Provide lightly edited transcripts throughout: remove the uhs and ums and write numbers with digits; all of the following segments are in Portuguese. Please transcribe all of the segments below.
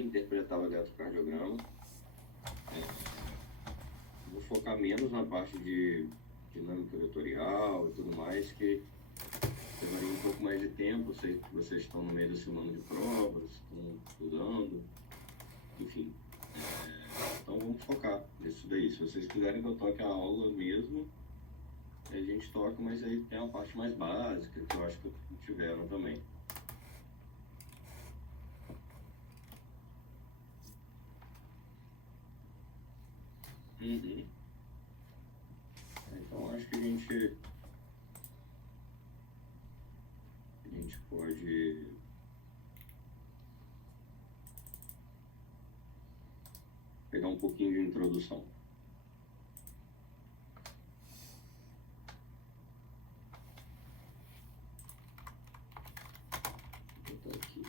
interpretar o eletrocardiograma. Vou focar menos na parte de dinâmica vetorial e tudo mais, que levaria um pouco mais de tempo. Sei que vocês estão no meio da semana de provas, estão estudando, enfim. Então vamos focar nisso daí. Se vocês quiserem que eu toque a aula mesmo, a gente toca, mas aí tem a parte mais básica, que eu acho que tiveram também. Então acho que a gente pode pegar um pouquinho de introdução. Vou botar aqui.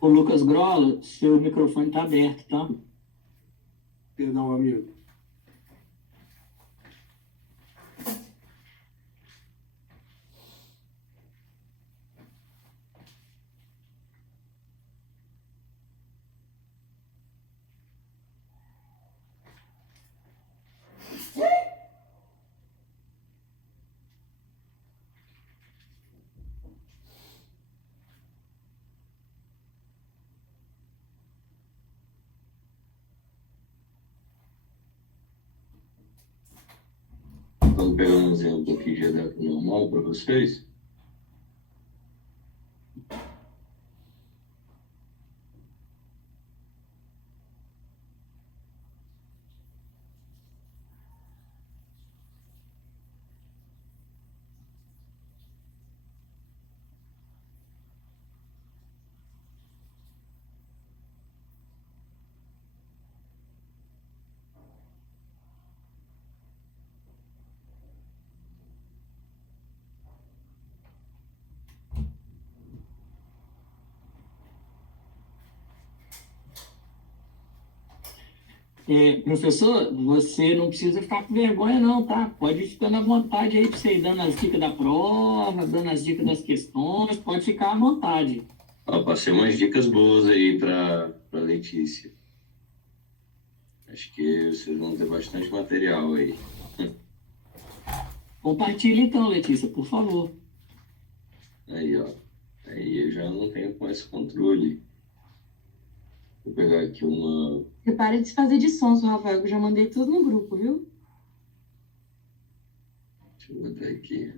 Ô, Lucas Grola, seu microfone está aberto, tá? Perdão, amigo. Vamos pegar um exemplo aqui de eletro normal para vocês. Professor, você não precisa ficar com vergonha não, tá? Pode ficar à vontade aí para você ir dando as dicas da prova, dando as dicas das questões, pode ficar à vontade. Passei umas dicas boas aí para Letícia. Acho que vocês vão ter bastante material aí. Compartilhe então, Letícia, por favor. Aí, ó. Aí eu já não tenho com esse controle. Vou pegar aqui uma... Você para de se fazer de sonso, Rafael, que eu já mandei tudo no grupo, viu? Deixa eu botar aqui.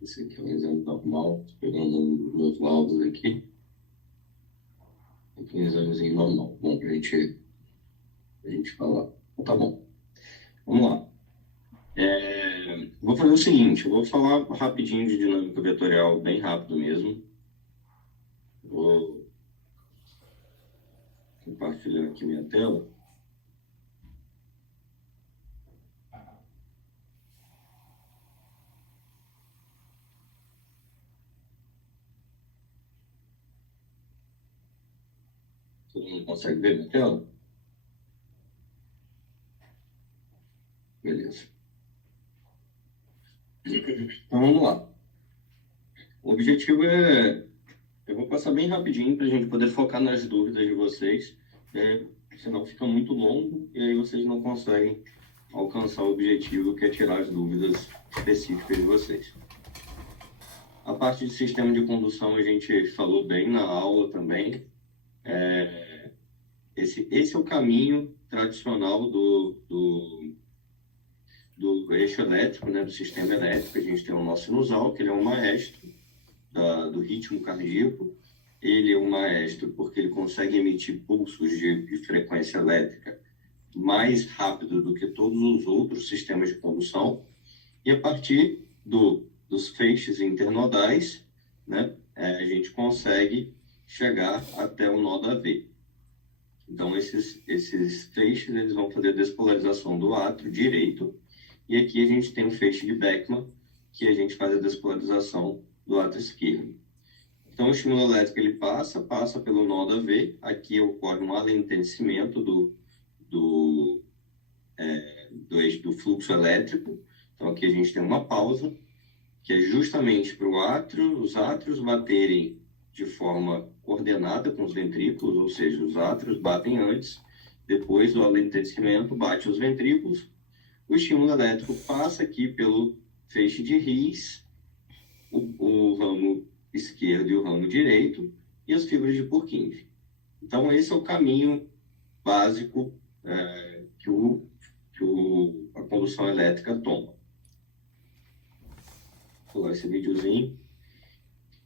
Esse aqui é um exemplo normal. Estou pegando os meus laudos aqui. Aqui um examezinho normal. Bom, pra gente falar. Então, tá bom. Vamos lá. Vou fazer o seguinte. Eu vou falar rapidinho de dinâmica vetorial, bem rápido mesmo. Vou compartilhar aqui minha tela. Todo mundo consegue ver minha tela? Beleza. Então vamos lá. O objetivo eu vou passar bem rapidinho para a gente poder focar nas dúvidas de vocês, senão fica muito longo e aí vocês não conseguem alcançar o objetivo, que é tirar as dúvidas específicas de vocês. A parte de sistema de condução a gente falou bem na aula também. Esse é o caminho tradicional do eixo elétrico, né, do sistema elétrico. A gente tem o nosso sinusal, que ele é um maestro do ritmo cardíaco. Ele é um maestro porque ele consegue emitir pulsos de frequência elétrica mais rápido do que todos os outros sistemas de condução. E a partir dos feixes internodais, né, a gente consegue chegar até o nó da veia. Então, esses feixes eles vão fazer a despolarização do átrio direito. E aqui a gente tem o feixe de Beckmann, que a gente faz a despolarização do átrio esquerdo. Então, o estímulo elétrico ele passa pelo nó da veia. Aqui ocorre um alentecimento do fluxo elétrico. Então, aqui a gente tem uma pausa, que é justamente para os átrios baterem de forma coordenada com os ventrículos, ou seja, os átrios batem antes, depois do alentecimento bate os ventrículos. O estímulo elétrico passa aqui pelo feixe de His, o ramo esquerdo e o ramo direito, e as fibras de Purkinje. Então, esse é o caminho básico que a condução elétrica toma. Vou pular esse videozinho.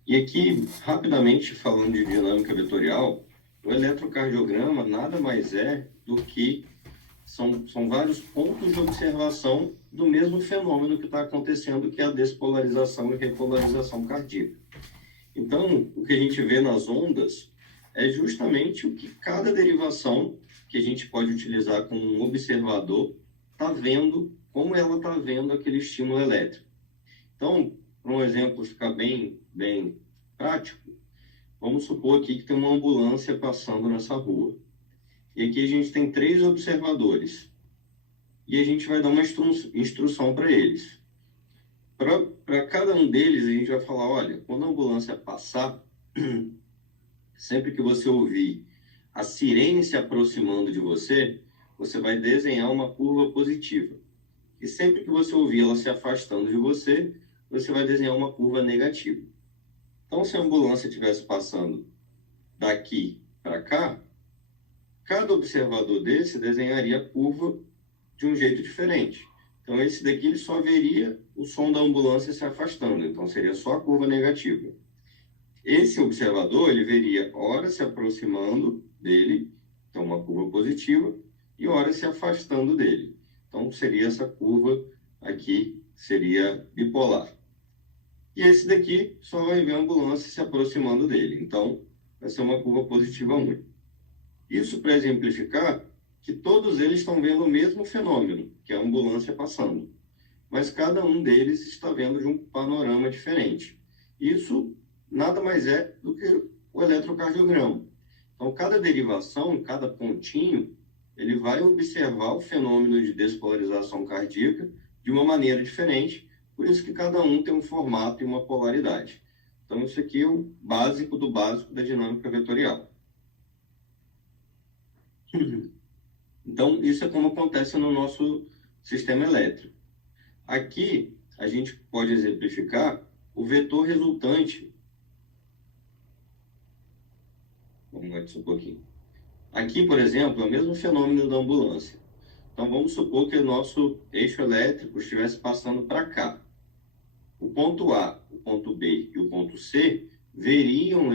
E aqui, rapidamente, falando de dinâmica vetorial, o eletrocardiograma nada mais é do que são vários pontos de observação do mesmo fenômeno que está acontecendo, que é a despolarização e repolarização cardíaca. Então, o que a gente vê nas ondas é justamente o que cada derivação que a gente pode utilizar como um observador está vendo, como ela está vendo aquele estímulo elétrico. Então, para um exemplo ficar bem prático, vamos supor aqui que tem uma ambulância passando nessa rua. E aqui a gente tem 3 observadores. E a gente vai dar uma instrução para eles. Para cada um deles, a gente vai falar, olha, quando a ambulância passar, sempre que você ouvir a sirene se aproximando de você, você vai desenhar uma curva positiva. E sempre que você ouvir ela se afastando de você, você vai desenhar uma curva negativa. Então, se a ambulância estivesse passando daqui para cá, cada observador desse desenharia a curva de um jeito diferente. Então, esse daqui ele só veria o som da ambulância se afastando. Então, seria só a curva negativa. Esse observador, ele veria hora se aproximando dele, então uma curva positiva, e hora se afastando dele. Então, seria essa curva aqui, seria bipolar. E esse daqui só vai ver a ambulância se aproximando dele. Então, vai ser uma curva positiva única. Isso para exemplificar que todos eles estão vendo o mesmo fenômeno, que é a ambulância passando. Mas cada um deles está vendo de um panorama diferente. Isso nada mais é do que o eletrocardiograma. Então, cada derivação, cada pontinho, ele vai observar o fenômeno de despolarização cardíaca de uma maneira diferente, por isso que cada um tem um formato e uma polaridade. Então, isso aqui é o básico do básico da dinâmica vetorial. Então, isso é como acontece no nosso sistema elétrico. Aqui, a gente pode exemplificar o vetor resultante. Vamos lá um pouquinho. Aqui, por exemplo, é o mesmo fenômeno da ambulância. Então, vamos supor que o nosso eixo elétrico estivesse passando para cá. O ponto A, o ponto B e o ponto C veriam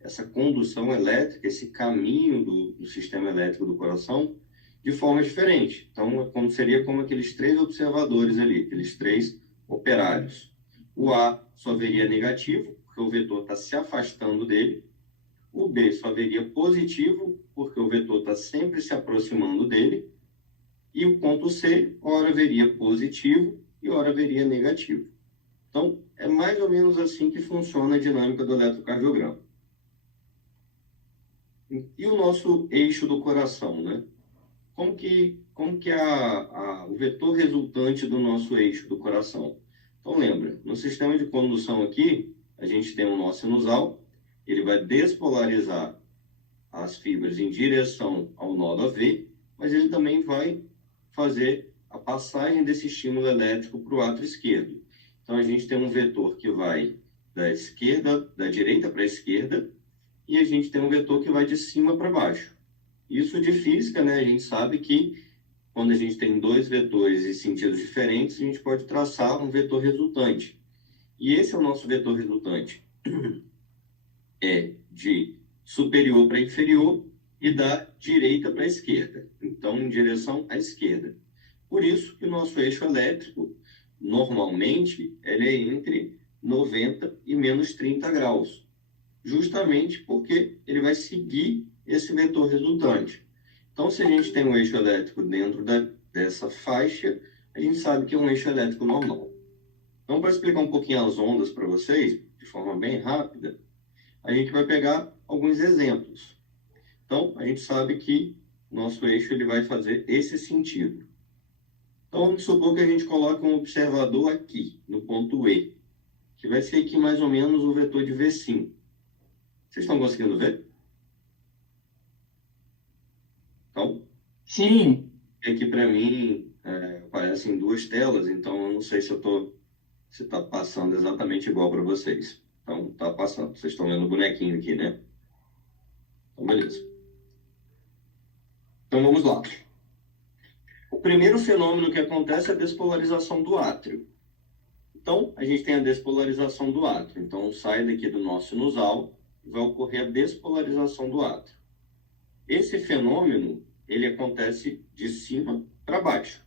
essa condução elétrica, esse caminho do sistema elétrico do coração, de forma diferente. Então, seria como aqueles 3 observadores ali, aqueles 3 operários. O A só veria negativo, porque o vetor está se afastando dele. O B só veria positivo, porque o vetor está sempre se aproximando dele. E o ponto C, ora veria positivo e ora veria negativo. Então, é mais ou menos assim que funciona a dinâmica do eletrocardiograma. E o nosso eixo do coração, né? Como que é o vetor resultante do nosso eixo do coração? Então, lembra, no sistema de condução aqui, a gente tem um nó sinusal, ele vai despolarizar as fibras em direção ao nó do AV, mas ele também vai fazer a passagem desse estímulo elétrico para o átrio esquerdo. Então, a gente tem um vetor que vai da direita para a esquerda, e a gente tem um vetor que vai de cima para baixo. Isso de física, né? A gente sabe que quando a gente tem dois vetores em sentidos diferentes, a gente pode traçar um vetor resultante. E esse é o nosso vetor resultante. É de superior para inferior e da direita para a esquerda. Então, em direção à esquerda. Por isso que o nosso eixo elétrico, normalmente, ele é entre 90 e menos 30 graus. Justamente porque ele vai seguir esse vetor resultante. Então, se a gente tem um eixo elétrico dentro dessa faixa, a gente sabe que é um eixo elétrico normal. Então, para explicar um pouquinho as ondas para vocês, de forma bem rápida, a gente vai pegar alguns exemplos. Então, a gente sabe que nosso eixo ele vai fazer esse sentido. Então, vamos supor que a gente coloque um observador aqui, no ponto E, que vai ser aqui mais ou menos o vetor de V5. Vocês estão conseguindo ver? Então, Sim, aqui para mim aparecem duas telas, então eu não sei se está passando exatamente igual para vocês. Então, está passando. Vocês estão vendo o bonequinho aqui, né? Então, beleza. Então, vamos lá. O primeiro fenômeno que acontece é a despolarização do átrio. Então, a gente tem a despolarização do átrio. Então, sai daqui do nó sinusal e vai ocorrer a despolarização do átrio. Esse fenômeno, ele acontece de cima para baixo.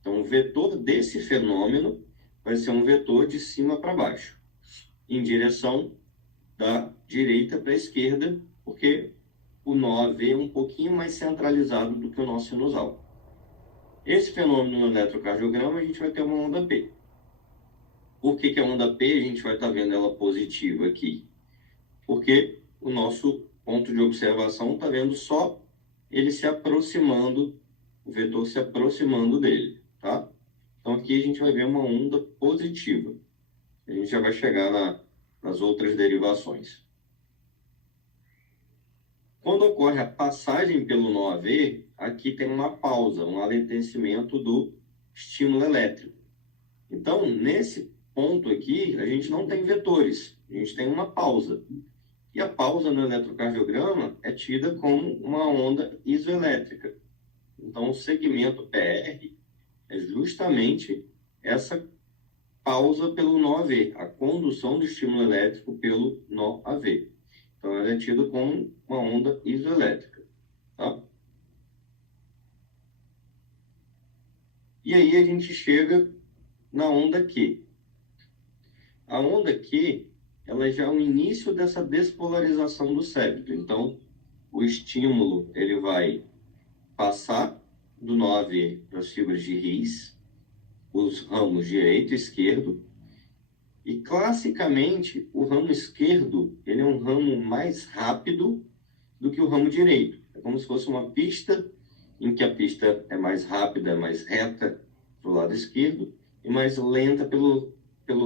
Então, o vetor desse fenômeno vai ser um vetor de cima para baixo, em direção da direita para a esquerda, porque o nó AV é um pouquinho mais centralizado do que o nó sinusal. Esse fenômeno no eletrocardiograma, a gente vai ter uma onda P. Por que a onda P a gente vai estar vendo ela positiva aqui? Porque o nosso ponto de observação está vendo só ele se aproximando, o vetor se aproximando dele, tá? Então aqui a gente vai ver uma onda positiva. A gente já vai chegar nas outras derivações. Quando ocorre a passagem pelo nó AV, aqui tem uma pausa, um alentecimento do estímulo elétrico. Então, nesse ponto aqui, a gente não tem vetores, a gente tem uma pausa. E a pausa no eletrocardiograma é tida como uma onda isoelétrica. Então, o segmento PR é justamente essa pausa pelo nó AV, a condução do estímulo elétrico pelo nó AV. Então, ela é tida como uma onda isoelétrica, tá? E aí a gente chega na onda Q. A onda Q, ela já é o início dessa despolarização do septo. Então, o estímulo, ele vai passar do nó AV para as fibras de His, os ramos direito e esquerdo. E, classicamente, o ramo esquerdo, ele é um ramo mais rápido do que o ramo direito. É como se fosse uma pista, em que a pista é mais rápida, mais reta para o lado esquerdo e mais lenta pelo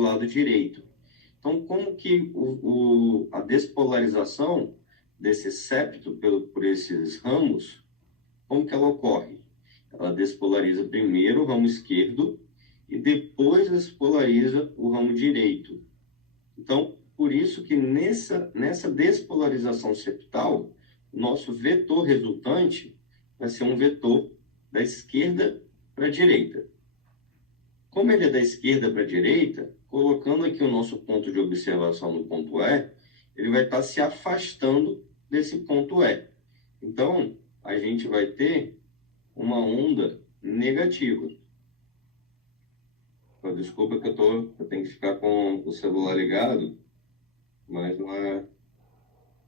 lado direito. Então, como que a despolarização desse septo por esses ramos, como que ela ocorre? Ela despolariza primeiro o ramo esquerdo e depois despolariza o ramo direito. Então, por isso que nessa despolarização septal, o nosso vetor resultante vai ser um vetor da esquerda para a direita. Como ele é da esquerda para a direita, colocando aqui o nosso ponto de observação no ponto E, ele vai estar se afastando desse ponto E. Então, a gente vai ter uma onda negativa. Desculpa que eu tenho que ficar com o celular ligado, mas não é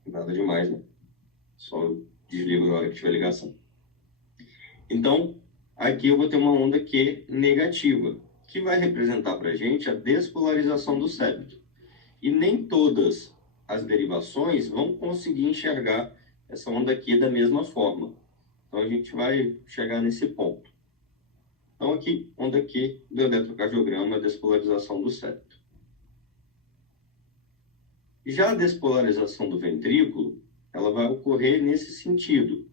nada demais, né? Só desligo na hora que tiver ligação. Então, aqui eu vou ter uma onda Q negativa, que vai representar para a gente a despolarização do septo. E nem todas as derivações vão conseguir enxergar essa onda Q da mesma forma. Então, a gente vai chegar nesse ponto. Então, aqui, onda Q do eletrocardiograma, despolarização do septo. Já a despolarização do ventrículo, ela vai ocorrer nesse sentido.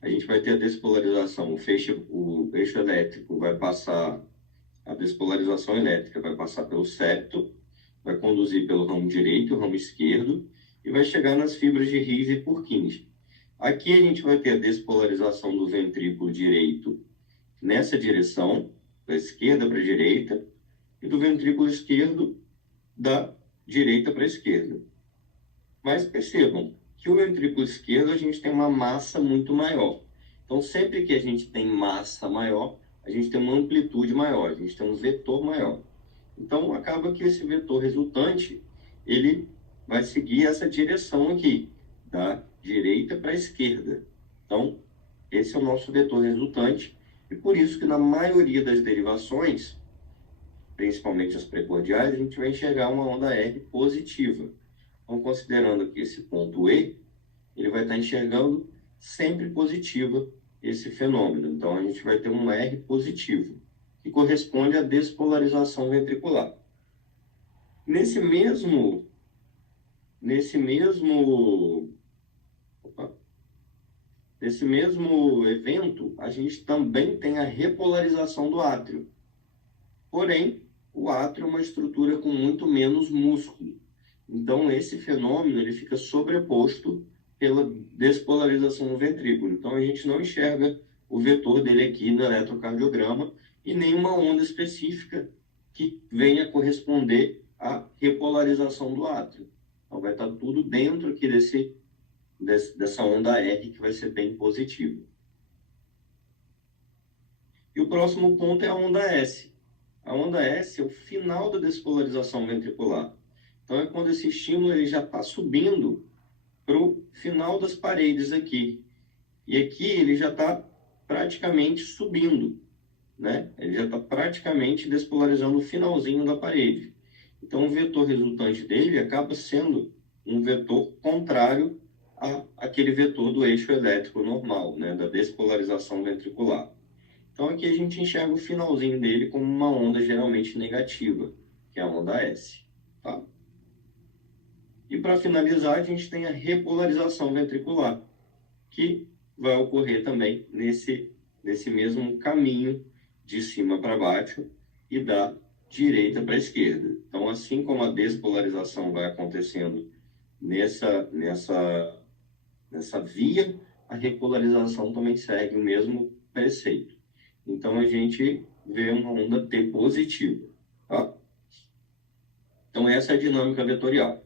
A gente vai ter a despolarização, o eixo elétrico vai passar, a despolarização elétrica vai passar pelo septo, vai conduzir pelo ramo direito e o ramo esquerdo, e vai chegar nas fibras de His e Purkinje. Aqui a gente vai ter a despolarização do ventrículo direito nessa direção, da esquerda para a direita, e do ventrículo esquerdo da direita para a esquerda. Mas percebam que o ventrículo esquerdo a gente tem uma massa muito maior. Então, sempre que a gente tem massa maior, a gente tem uma amplitude maior, a gente tem um vetor maior. Então, acaba que esse vetor resultante, ele vai seguir essa direção aqui, da direita para a esquerda. Então, esse é o nosso vetor resultante, e por isso que na maioria das derivações, principalmente as precordiais, a gente vai enxergar uma onda R positiva. Então, considerando aqui esse ponto E, ele vai estar enxergando sempre positiva esse fenômeno. Então, a gente vai ter um R positivo, que corresponde à despolarização ventricular. Nesse mesmo evento, a gente também tem a repolarização do átrio. Porém, o átrio é uma estrutura com muito menos músculo. Então, esse fenômeno ele fica sobreposto pela despolarização do ventrículo. Então, a gente não enxerga o vetor dele aqui no eletrocardiograma e nenhuma onda específica que venha corresponder à repolarização do átrio. Então, vai estar tudo dentro aqui dessa onda R, que vai ser bem positiva. E o próximo ponto é a onda S. A onda S é o final da despolarização ventricular. Então, é quando esse estímulo ele já está subindo para o final das paredes aqui. E aqui ele já está praticamente subindo, né? Ele já está praticamente despolarizando o finalzinho da parede. Então, o vetor resultante dele acaba sendo um vetor contrário àquele vetor do eixo elétrico normal, né? Da despolarização ventricular. Então, aqui a gente enxerga o finalzinho dele como uma onda geralmente negativa, que é a onda S, tá? E para finalizar, a gente tem a repolarização ventricular, que vai ocorrer também nesse mesmo caminho de cima para baixo e da direita para a esquerda. Então, assim como a despolarização vai acontecendo nessa via, a repolarização também segue o mesmo preceito. Então, a gente vê uma onda T positiva, tá? Então, essa é a dinâmica vetorial.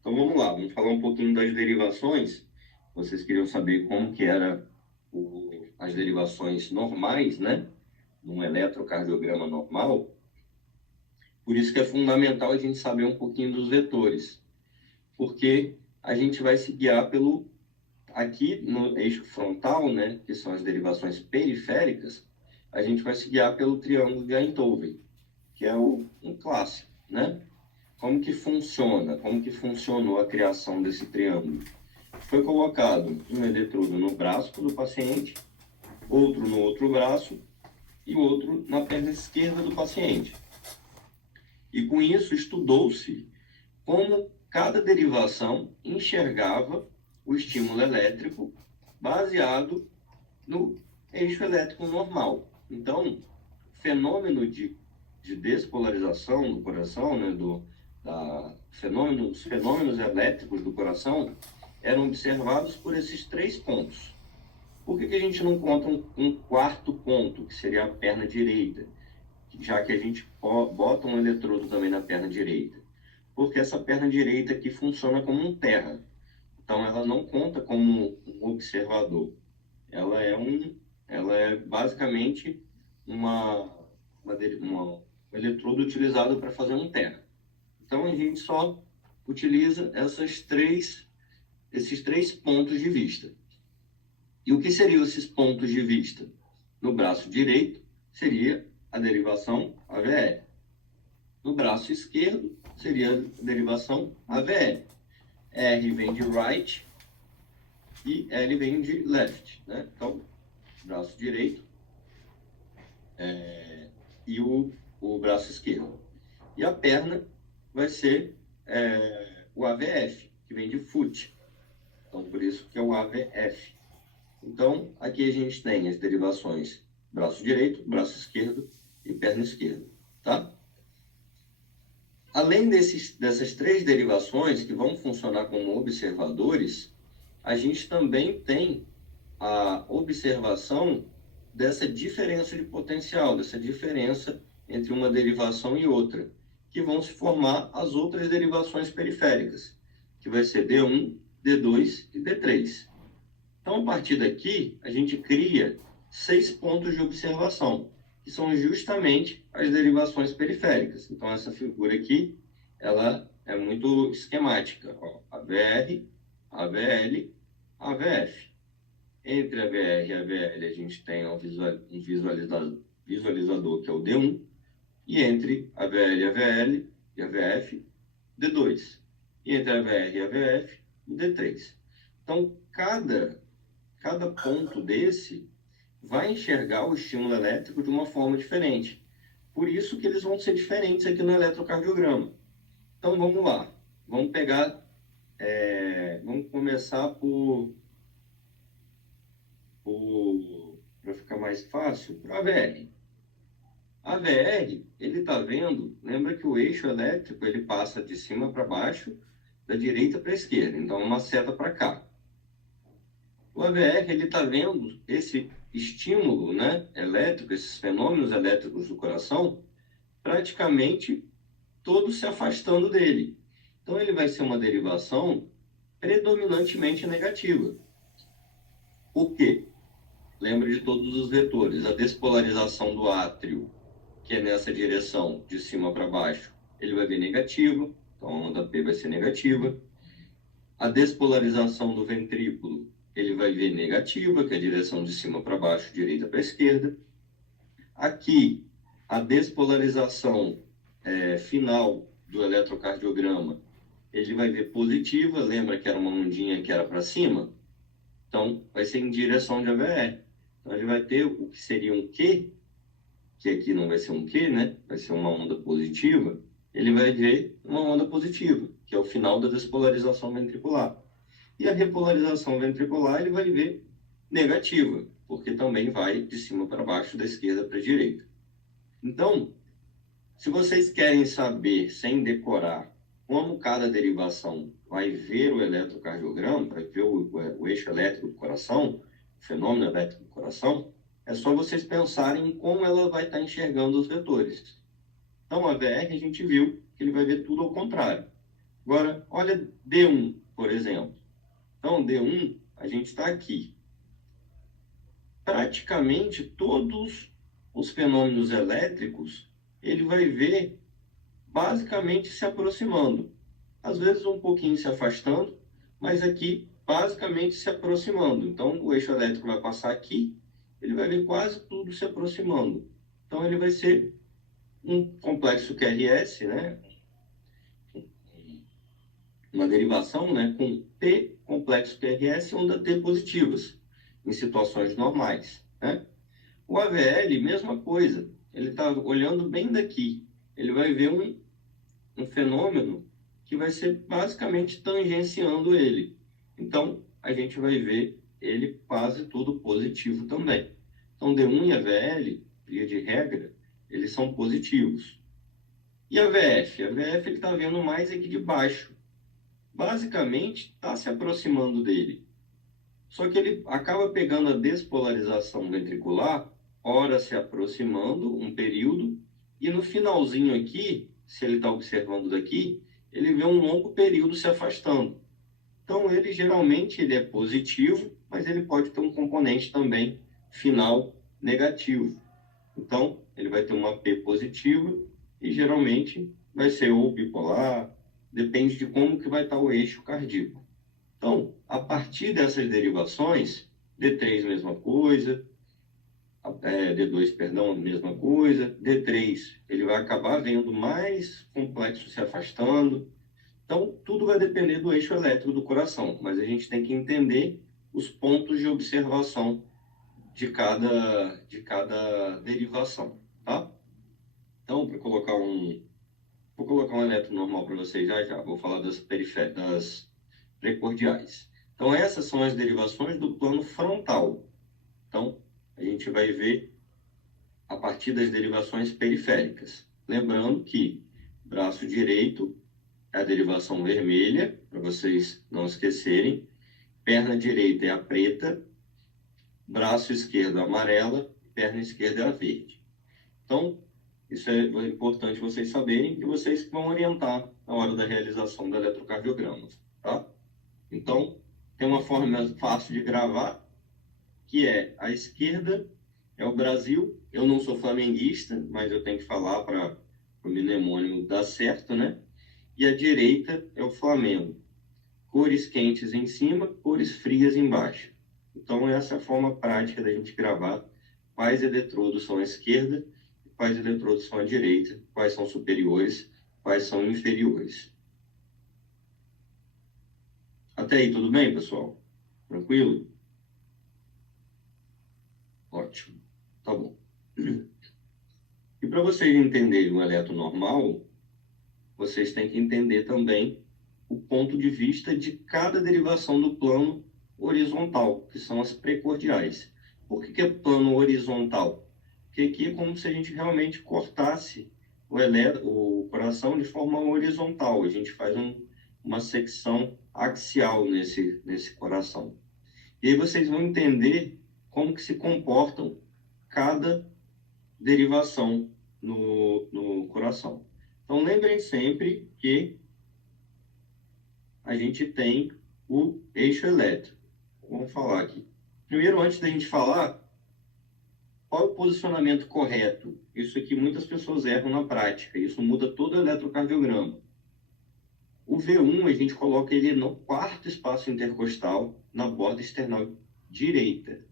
Então, vamos lá, vamos falar um pouquinho das derivações. Vocês queriam saber como que era as derivações normais, né? Num eletrocardiograma normal. Por isso que é fundamental a gente saber um pouquinho dos vetores. Porque a gente vai se guiar aqui no eixo frontal, né? Que são as derivações periféricas, a gente vai se guiar pelo triângulo de Einthoven, que é um clássico, né? Como que funciona? Como que funcionou a criação desse triângulo? Foi colocado um eletrodo no braço do paciente, outro no outro braço e outro na perna esquerda do paciente. E com isso estudou-se como cada derivação enxergava o estímulo elétrico baseado no eixo elétrico normal. Então, o fenômeno de despolarização do coração, né, os fenômenos elétricos do coração eram observados por esses 3 pontos. Por que a gente não conta um quarto ponto, que seria a perna direita, já que a gente bota um eletrodo também na perna direita? Porque essa perna direita aqui funciona como um terra. Então, ela não conta como um observador. Ela é basicamente um eletrodo utilizado para fazer um terra. Então, a gente só utiliza esses 3 pontos de vista. E o que seriam esses pontos de vista? No braço direito, seria a derivação AVE. No braço esquerdo, seria a derivação AVE. R vem de right e L vem de left, né? Então, braço direito e o braço esquerdo. E a perna vai ser o AVF, que vem de foot. Então, por isso que é o AVF. Então, aqui a gente tem as derivações braço direito, braço esquerdo e perna esquerda, tá? Além dessas três derivações que vão funcionar como observadores, a gente também tem a observação dessa diferença de potencial, dessa diferença entre uma derivação e outra, que vão se formar as outras derivações periféricas, que vai ser D1, D2 e D3. Então, a partir daqui, a gente cria 6 pontos de observação, que são justamente as derivações periféricas. Então, essa figura aqui, ela é muito esquemática. Ó, AVR, AVL, AVF. Entre AVR e AVL, a gente tem um visualizador, que é o D1, e entre AVL, AVL e AVF, D2. E entre AVR e AVF, o D3. Então, cada ponto desse vai enxergar o estímulo elétrico de uma forma diferente. Por isso que eles vão ser diferentes aqui no eletrocardiograma. Então, vamos lá. Vamos pegar... vamos começar para ficar mais fácil, para a AVR. A AVR, ele está vendo... Lembra que o eixo elétrico ele passa de cima para baixo, da direita para a esquerda. Então, uma seta para cá. O AVR ele está vendo esse estímulo, né, elétrico, esses fenômenos elétricos do coração, praticamente todos se afastando dele. Então, ele vai ser uma derivação predominantemente negativa. Por quê? Lembra de todos os vetores. A despolarização do átrio, que é nessa direção, de cima para baixo, ele vai ver negativa. Então, a onda P vai ser negativa. A despolarização do ventrículo, ele vai ver negativa, que é a direção de cima para baixo, direita para esquerda. Aqui, a despolarização final do eletrocardiograma, ele vai ver positiva. Lembra que era uma ondinha que era para cima? Então, vai ser em direção de AVR. Então, ele vai ter o que seria um Q, que aqui não vai ser um Q, né? Vai ser uma onda positiva. Ele vai ver uma onda positiva, que é o final da despolarização ventricular. E a repolarização ventricular ele vai ver negativa, porque também vai de cima para baixo, da esquerda para a direita. Então, se vocês querem saber, sem decorar, como cada derivação vai ver o eletrocardiograma, vai ver o eixo elétrico do coração, o fenômeno elétrico do coração, é só vocês pensarem em como ela vai estar enxergando os vetores. Então, a VR a gente viu que ele vai ver tudo ao contrário. Agora, olha D1, por exemplo. Então, D1, a gente está aqui. Praticamente todos os fenômenos elétricos, ele vai ver basicamente se aproximando. Às vezes um pouquinho se afastando, mas aqui basicamente se aproximando. Então, o eixo elétrico vai passar aqui, ele vai ver quase tudo se aproximando. Então, ele vai ser um complexo QRS, né? Uma derivação, né, com P complexo QRS e onda T positivas, em situações normais, né? O AVL, mesma coisa, ele está olhando bem daqui, ele vai ver um fenômeno que vai ser basicamente tangenciando ele. Então, a gente vai ver ele quase tudo positivo também. Então, D1 e AVL, via de regra, eles são positivos. E a VF? A VF ele está vendo mais aqui de baixo. Basicamente, está se aproximando dele. Só que ele acaba pegando a despolarização ventricular, ora se aproximando, um período, e no finalzinho aqui, se ele está observando daqui, ele vê um longo período se afastando. Então, ele geralmente ele é positivo, mas ele pode ter um componente também final negativo. Então, ele vai ter uma P positiva e geralmente vai ser ou bipolar, depende de como que vai estar o eixo cardíaco. Então, a partir dessas derivações, D3 mesma coisa, D2, perdão, mesma coisa, D3 ele vai acabar vendo mais complexo se afastando. Então, tudo vai depender do eixo elétrico do coração, mas a gente tem que entender os pontos de observação de cada derivação, tá? Então, para colocar um Vou colocar um elétron normal para vocês já já. Vou falar das precordiais. Então, essas são as derivações do plano frontal. Então, a gente vai ver a partir das derivações periféricas. Lembrando que braço direito é a derivação vermelha, para vocês não esquecerem. Perna direita é a preta, braço esquerdo é a amarela, perna esquerda é a verde. Então, isso é importante vocês saberem e vocês que vão orientar na hora da realização do eletrocardiograma, tá? Então, tem uma forma fácil de gravar, que é a esquerda é o Brasil. Eu não sou flamenguista, mas eu tenho que falar para o mnemônimo dar certo, né? E a direita é o Flamengo. Cores quentes em cima, cores frias embaixo. Então, essa é a forma prática da gente gravar quais eletrodos são à esquerda, quais eletrodos são à direita, quais são superiores, quais são inferiores. Até aí, tudo bem, pessoal? Tranquilo? Ótimo. Tá bom. E para vocês entenderem o elétron normal, vocês têm que entender também o ponto de vista de cada derivação do plano horizontal, que são as precordiais. Por que é plano horizontal? Porque aqui é como se a gente realmente cortasse o coração de forma horizontal. A gente faz uma secção axial nesse coração. E aí vocês vão entender como que se comportam cada derivação no coração. Então, lembrem sempre que a gente tem o eixo elétrico. Vamos falar aqui. Primeiro, antes da gente falar, qual é o posicionamento correto? Isso aqui muitas pessoas erram na prática. Isso muda todo o eletrocardiograma. O V1, a gente coloca ele no quarto espaço intercostal, na borda external direita.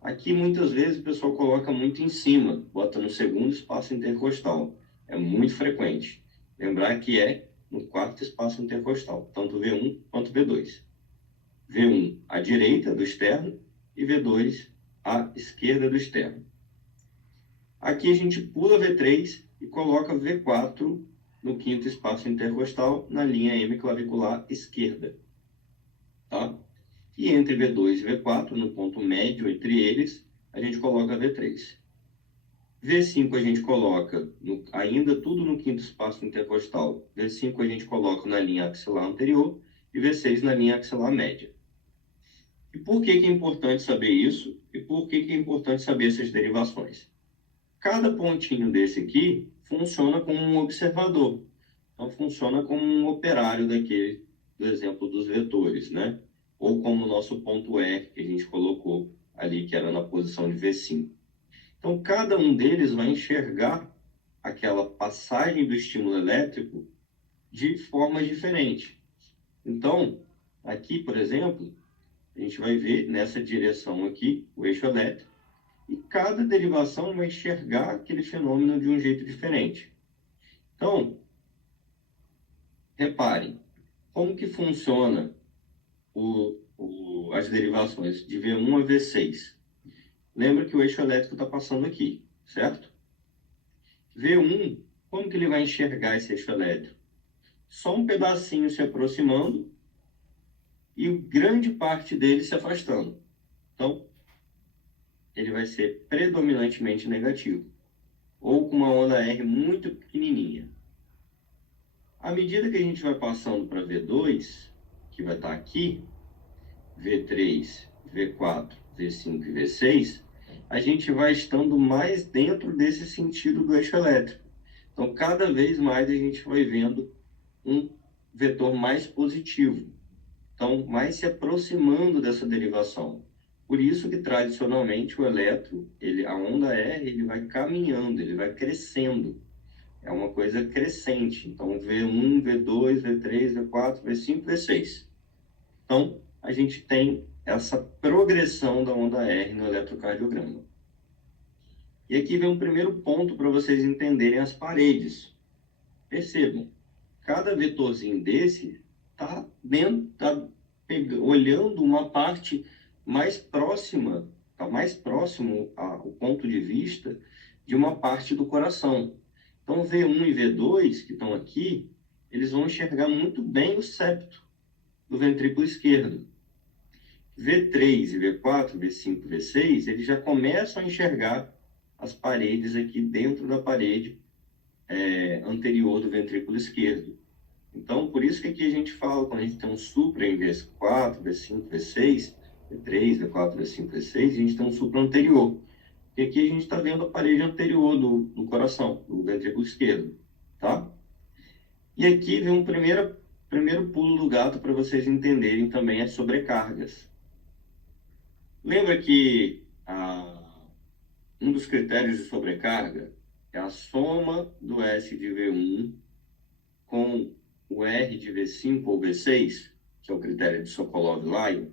Aqui, muitas vezes, o pessoal coloca muito em cima, bota no segundo espaço intercostal. É muito frequente. Lembrar que é no quarto espaço intercostal, tanto V1 quanto V2. V1 à direita do externo e V2 à esquerda do externo. Aqui a gente pula V3 e coloca V4 no quinto espaço intercostal, na linha M clavicular esquerda. Tá? E entre V2 e V4, no ponto médio entre eles, a gente coloca V3. V5 a gente coloca ainda tudo no quinto espaço intercostal. V5 a gente coloca na linha axilar anterior e V6 na linha axilar média. E por que é importante saber isso? E por que é importante saber essas derivações? Cada pontinho desse aqui funciona como um observador. Então, funciona como um operário do exemplo dos vetores, né? Ou como o nosso ponto R, que a gente colocou ali, que era na posição de V5. Então, cada um deles vai enxergar aquela passagem do estímulo elétrico de formas diferentes. Então, aqui, por exemplo, a gente vai ver nessa direção aqui o eixo elétrico, e cada derivação vai enxergar aquele fenômeno de um jeito diferente. Então, reparem, como que funciona as derivações de V1 a V6. Lembra que o eixo elétrico está passando aqui, certo? V1, como que ele vai enxergar esse eixo elétrico? Só um pedacinho se aproximando e grande parte dele se afastando. Então, ele vai ser predominantemente negativo, ou com uma onda R muito pequenininha. À medida que a gente vai passando para V2, que vai estar aqui, V3, V4, V5 e V6, a gente vai estando mais dentro desse sentido do eixo elétrico. Então, cada vez mais a gente vai vendo um vetor mais positivo. Então, mais se aproximando dessa derivação. Por isso que, tradicionalmente, o elétron, a onda R, ele vai caminhando, ele vai crescendo. É uma coisa crescente. Então, V1, V2, V3, V4, V5, V6. Então, a gente tem essa progressão da onda R no eletrocardiograma. E aqui vem um primeiro ponto para vocês entenderem as paredes. Percebam, cada vetorzinho desse está olhando uma parte mais próxima, está mais próximo ao ponto de vista de uma parte do coração. Então, V1 e V2, que estão aqui, eles vão enxergar muito bem o septo do ventrículo esquerdo. V3 e V4, V5 e V6, eles já começam a enxergar as paredes aqui dentro da parede anterior do ventrículo esquerdo. Então, por isso que aqui a gente fala, quando a gente tem um supra em V4, V5, V6, V3, V4, V5, V6, a gente tem um supra anterior. E aqui a gente está vendo a parede anterior do coração, do ventrículo esquerdo, tá? E aqui vem um primeiro pulo do gato para vocês entenderem também as sobrecargas. Lembra que um dos critérios de sobrecarga é a soma do S de V1 com o R de V5 ou V6, que é o critério de Sokolov-Lyon.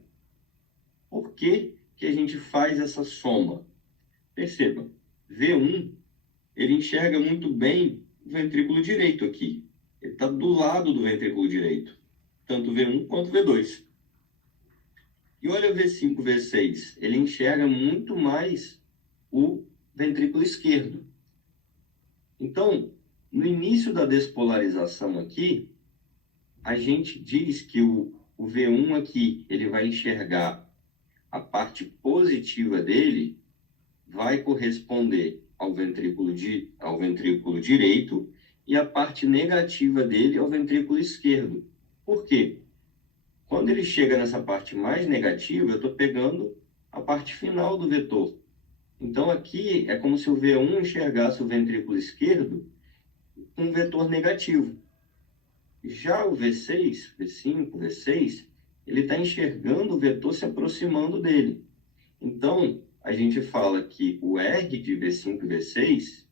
Por que a gente faz essa soma? Perceba, V1, ele enxerga muito bem o ventrículo direito aqui. Ele está do lado do ventrículo direito, tanto V1 quanto V2. E olha o V5, V6, ele enxerga muito mais o ventrículo esquerdo. Então, no início da despolarização aqui, a gente diz que o V1 aqui, ele vai enxergar a parte positiva dele, vai corresponder ao ventrículo direito, e a parte negativa dele ao ventrículo esquerdo. Por quê? Quando ele chega nessa parte mais negativa, eu estou pegando a parte final do vetor. Então, aqui é como se o V1 enxergasse o ventrículo esquerdo com um vetor negativo. Já o V6, V5, V6, ele está enxergando o vetor se aproximando dele. Então, a gente fala que o R de V5 e V6,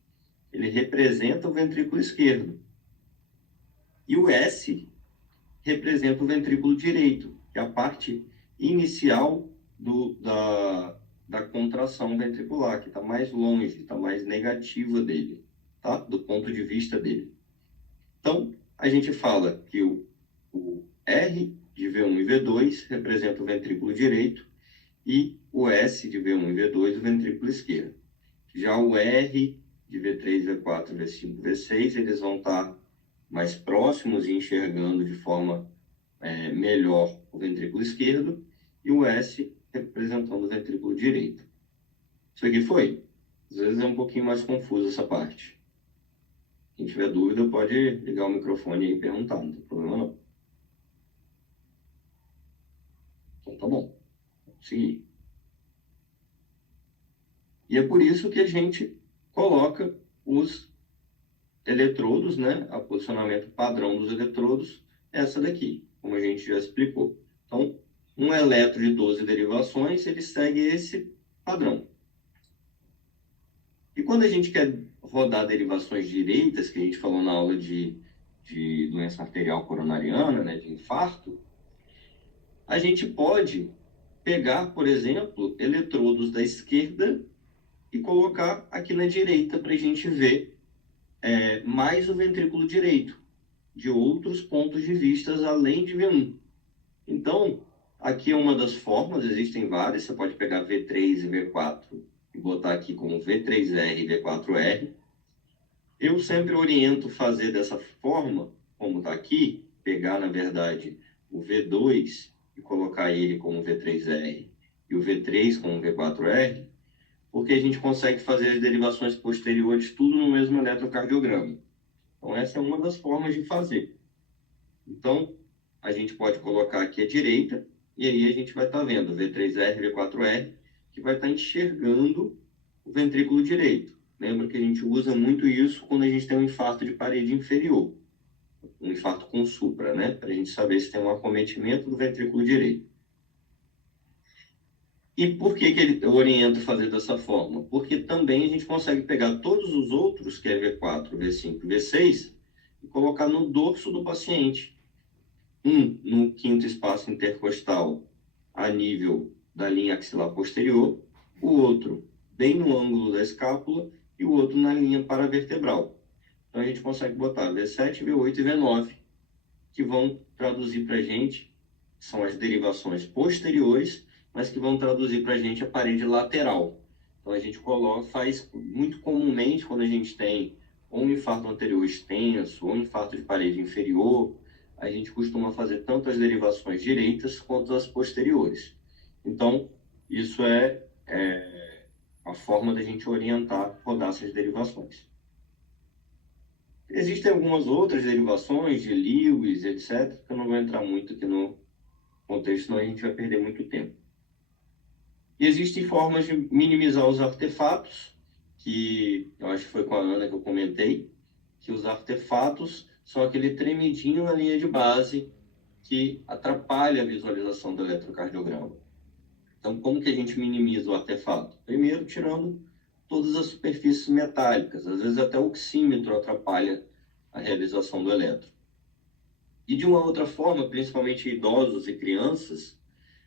ele representa o ventrículo esquerdo. E o S representa o ventrículo direito, que é a parte inicial da contração ventricular, que está mais longe, está mais negativa dele, tá? Do ponto de vista dele. Então, a gente fala que o R de V1 e V2 representa o ventrículo direito e o S de V1 e V2 o ventrículo esquerdo. Já o R de V3, V4, V5, V6, eles vão estar mais próximos e enxergando de forma melhor o ventrículo esquerdo, e o S representando o ventrículo direito. Isso aqui foi? Às vezes é um pouquinho mais confuso essa parte. Quem tiver dúvida pode ligar o microfone e perguntar, não tem problema não. Então tá bom, vamos seguir. E é por isso que a gente coloca os eletrodos, né? O posicionamento padrão dos eletrodos, essa daqui, como a gente já explicou. Então, um eletro de 12 derivações, ele segue esse padrão. E quando a gente quer rodar derivações direitas, que a gente falou na aula de doença arterial coronariana, né, de infarto, a gente pode pegar, por exemplo, eletrodos da esquerda e colocar aqui na direita para a gente ver mais o ventrículo direito, de outros pontos de vista além de V1. Então, aqui é uma das formas, existem várias, você pode pegar V3 e V4 e botar aqui como V3R e V4R. Eu sempre oriento fazer dessa forma, como está aqui, pegar, na verdade, o V2 e colocar ele como V3R e o V3 como V4R, porque a gente consegue fazer as derivações posteriores tudo no mesmo eletrocardiograma. Então, essa é uma das formas de fazer. Então, a gente pode colocar aqui à direita, e aí a gente vai estar vendo V3R, V4R, que vai estar enxergando o ventrículo direito. Lembra que a gente usa muito isso quando a gente tem um infarto de parede inferior, um infarto com supra, né? Para a gente saber se tem um acometimento do ventrículo direito. E por que eu oriento fazer dessa forma? Porque também a gente consegue pegar todos os outros, que é V4, V5 e V6, e colocar no dorso do paciente. Um no quinto espaço intercostal, a nível da linha axilar posterior, o outro bem no ângulo da escápula e o outro na linha paravertebral. Então a gente consegue botar V7, V8 e V9, que vão traduzir para a gente, são as derivações posteriores, mas que vão traduzir para a gente a parede lateral. Então a gente faz muito comumente quando a gente tem ou um infarto anterior extenso, ou um infarto de parede inferior, a gente costuma fazer tanto as derivações direitas quanto as posteriores. Então, isso é a forma da gente orientar, rodar essas derivações. Existem algumas outras derivações de Lewis, etc., que eu não vou entrar muito aqui no contexto, senão a gente vai perder muito tempo. E existem formas de minimizar os artefatos, que eu acho que foi com a Ana que eu comentei, que os artefatos são aquele tremidinho na linha de base que atrapalha a visualização do eletrocardiograma. Então, como que a gente minimiza o artefato? Primeiro, tirando todas as superfícies metálicas. Às vezes até o oxímetro atrapalha a realização do eletro. E de uma outra forma, principalmente idosos e crianças,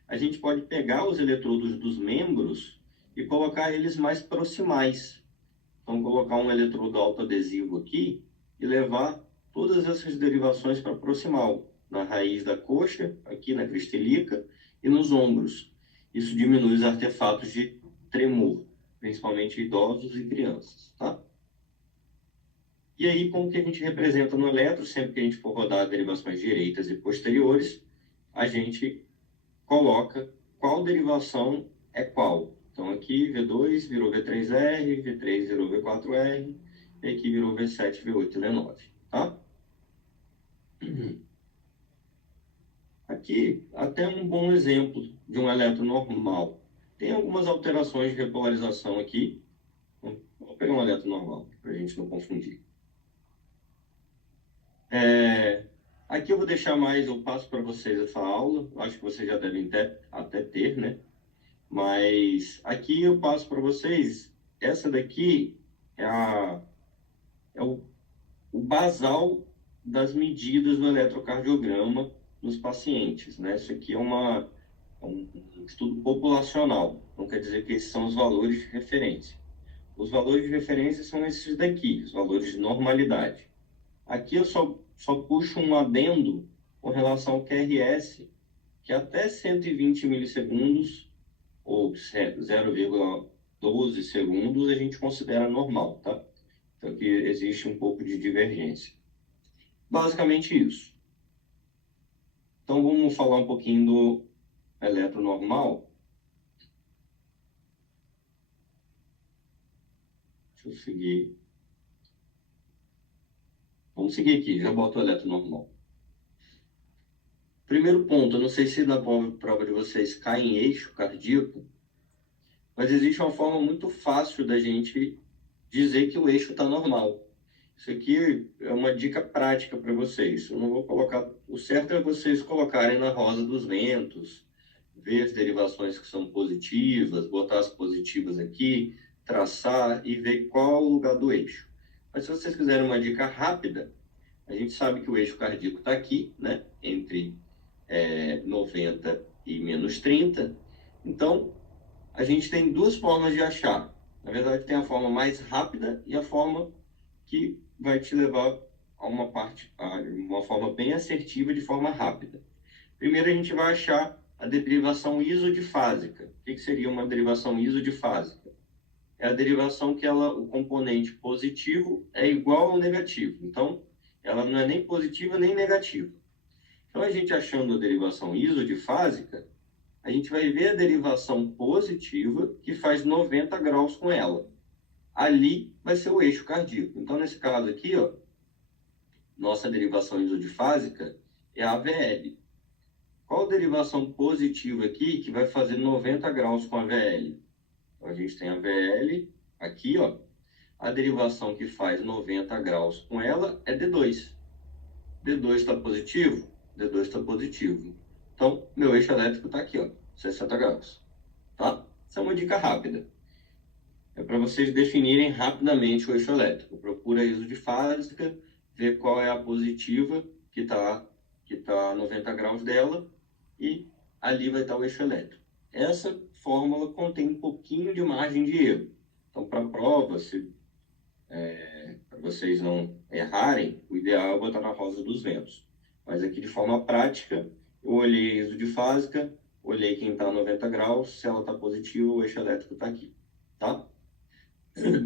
a gente pode pegar os eletrodos dos membros e colocar eles mais proximais. Então, colocar um eletrodo autoadesivo aqui e levar todas essas derivações para proximal, na raiz da coxa, aqui na crista ilíaca e nos ombros. Isso diminui os artefatos de tremor, principalmente idosos e crianças, tá? E aí, como que a gente representa no eletro? Sempre que a gente for rodar derivações direitas e posteriores, a gente coloca qual derivação é qual. Então, aqui V2 virou V3R, V3 virou V4R, e aqui virou V7, V8 e V9, tá? Aqui, até um bom exemplo de um eletro normal. Tem algumas alterações de repolarização aqui. Vou pegar um eletro normal, para a gente não confundir. Aqui eu vou deixar mais, eu passo para vocês essa aula. Acho que vocês já devem até ter, né? Mas aqui eu passo para vocês. Essa daqui é o basal das medidas do eletrocardiograma nos pacientes, né? Isso aqui é um estudo populacional, não quer dizer que esses são os valores de referência. Os valores de referência são esses daqui, os valores de normalidade. Aqui eu só puxo um adendo com relação ao QRS, que até 120 milissegundos, ou 0,12 segundos, a gente considera normal, tá? Então aqui existe um pouco de divergência. Basicamente isso. Então vamos falar um pouquinho do eletro normal. Deixa eu seguir. Vamos seguir aqui, já boto o eletro normal. Primeiro ponto, eu não sei se na prova de vocês cai em eixo cardíaco, mas existe uma forma muito fácil da gente dizer que o eixo está normal. Isso aqui é uma dica prática para vocês. Eu não vou colocar... O certo é vocês colocarem na rosa dos ventos, ver as derivações que são positivas, botar as positivas aqui, traçar e ver qual o lugar do eixo. Mas se vocês quiserem uma dica rápida, a gente sabe que o eixo cardíaco está aqui, né? Entre 90 e menos 30. Então, a gente tem duas formas de achar. Na verdade, tem a forma mais rápida e a forma que vai te levar a uma forma bem assertiva de forma rápida. Primeiro, a gente vai achar a derivação isodifásica. O que seria uma derivação isodifásica? É a derivação que o componente positivo é igual ao negativo. Então, ela não é nem positiva nem negativa. Então, a gente achando a derivação isodifásica, a gente vai ver a derivação positiva que faz 90 graus com ela. Ali vai ser o eixo cardíaco. Então, nesse caso aqui, ó, nossa derivação isodifásica é a AVL. Qual a derivação positiva aqui que vai fazer 90 graus com a VL? Então, a gente tem a VL aqui, ó. A derivação que faz 90 graus com ela é D2. D2 está positivo? D2 está positivo. Então, meu eixo elétrico está aqui, ó, 60 graus. Tá? Essa é uma dica rápida. É para vocês definirem rapidamente o eixo elétrico. Procura a isodifásica, ver qual é a positiva que tá a 90 graus dela e ali vai estar o eixo elétrico. Essa fórmula contém um pouquinho de margem de erro. Então, para a prova, para vocês não errarem, o ideal é botar na rosa dos ventos. Mas aqui de forma prática, eu olhei a isodifásica, olhei quem está a 90 graus, se ela está positiva, o eixo elétrico está aqui, tá?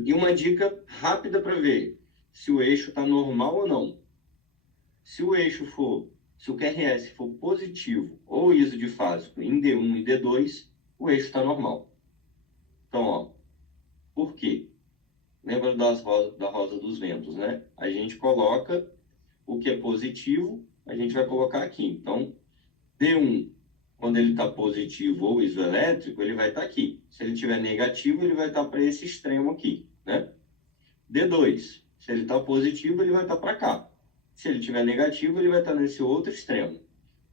E uma dica rápida para ver, se o eixo está normal ou não. Se o QRS for positivo ou isodifásico em D1 e D2, o eixo está normal. Então, ó, por quê? Lembra da rosa dos ventos, né? A gente coloca o que é positivo, a gente vai colocar aqui. Então, D1, quando ele está positivo ou isoelétrico, ele vai estar aqui. Se ele estiver negativo, ele vai estar para esse extremo aqui, né? D2, se ele está positivo, ele vai estar para cá. Se ele estiver negativo, ele vai estar nesse outro extremo.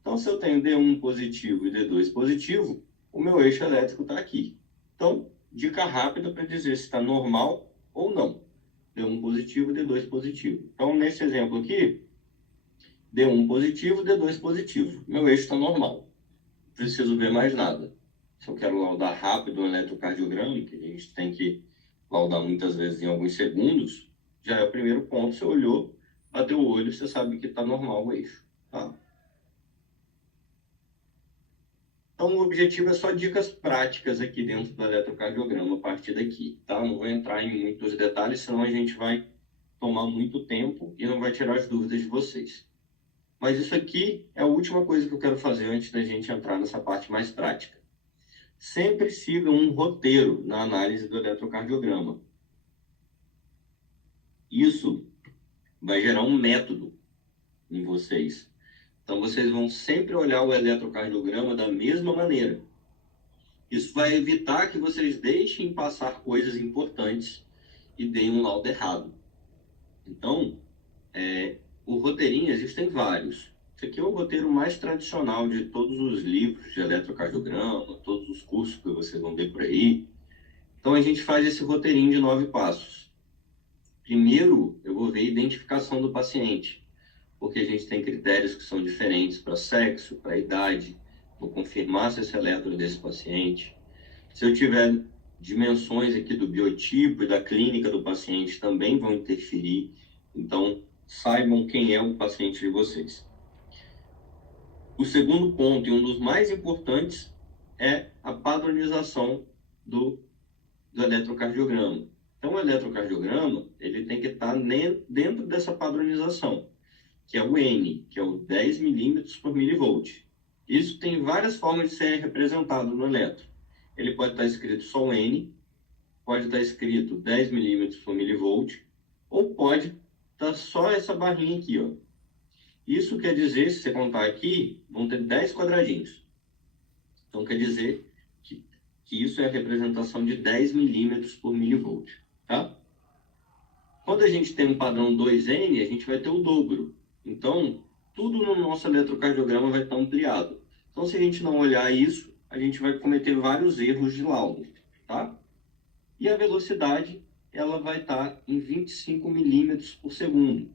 Então, se eu tenho D1 positivo e D2 positivo, o meu eixo elétrico está aqui. Então, dica rápida para dizer se está normal ou não. D1 positivo e D2 positivo. Então, nesse exemplo aqui, D1 positivo, D2 positivo. Meu eixo está normal. Não preciso ver mais nada. Se eu quero laudar rápido um eletrocardiograma, que a gente tem que laudar muitas vezes em alguns segundos, já é o primeiro ponto. Você olhou, bateu o olho, você sabe que está normal o eixo. Tá? Então, o objetivo é só dicas práticas aqui dentro do eletrocardiograma a partir daqui. Tá? Não vou entrar em muitos detalhes, senão a gente vai tomar muito tempo e não vai tirar as dúvidas de vocês. Mas isso aqui é a última coisa que eu quero fazer antes da gente entrar nessa parte mais prática. Sempre siga um roteiro na análise do eletrocardiograma. Isso vai gerar um método em vocês. Então, vocês vão sempre olhar o eletrocardiograma da mesma maneira. Isso vai evitar que vocês deixem passar coisas importantes e deem um laudo errado. Então, o roteirinho, existem vários. Esse aqui é o roteiro mais tradicional de todos os livros de eletrocardiograma, todos os cursos que vocês vão ver por aí. Então, a gente faz esse roteirinho de 9 passos. Primeiro, eu vou ver a identificação do paciente, porque a gente tem critérios que são diferentes para sexo, para idade. Vou confirmar se esse eletro é desse paciente. Se eu tiver dimensões aqui do biotipo e da clínica do paciente, também vão interferir. Então, saibam quem é o paciente de vocês. O segundo ponto, e um dos mais importantes, é a padronização do eletrocardiograma. Então, o eletrocardiograma, ele tem que estar dentro dessa padronização, que é o N, que é o 10 milímetros por milivolt. Isso tem várias formas de ser representado no eletro. Ele pode estar escrito só o N, pode estar escrito 10 milímetros por milivolt, ou pode estar só essa barrinha aqui, ó. Isso quer dizer, se você contar aqui, vão ter 10 quadradinhos. Então, quer dizer que isso é a representação de 10 milímetros por milivolt, tá? Quando a gente tem um padrão 2N, a gente vai ter o dobro. Então, tudo no nosso eletrocardiograma vai estar ampliado. Então, se a gente não olhar isso, a gente vai cometer vários erros de laudo, tá? E a velocidade, ela vai estar em 25 milímetros por segundo,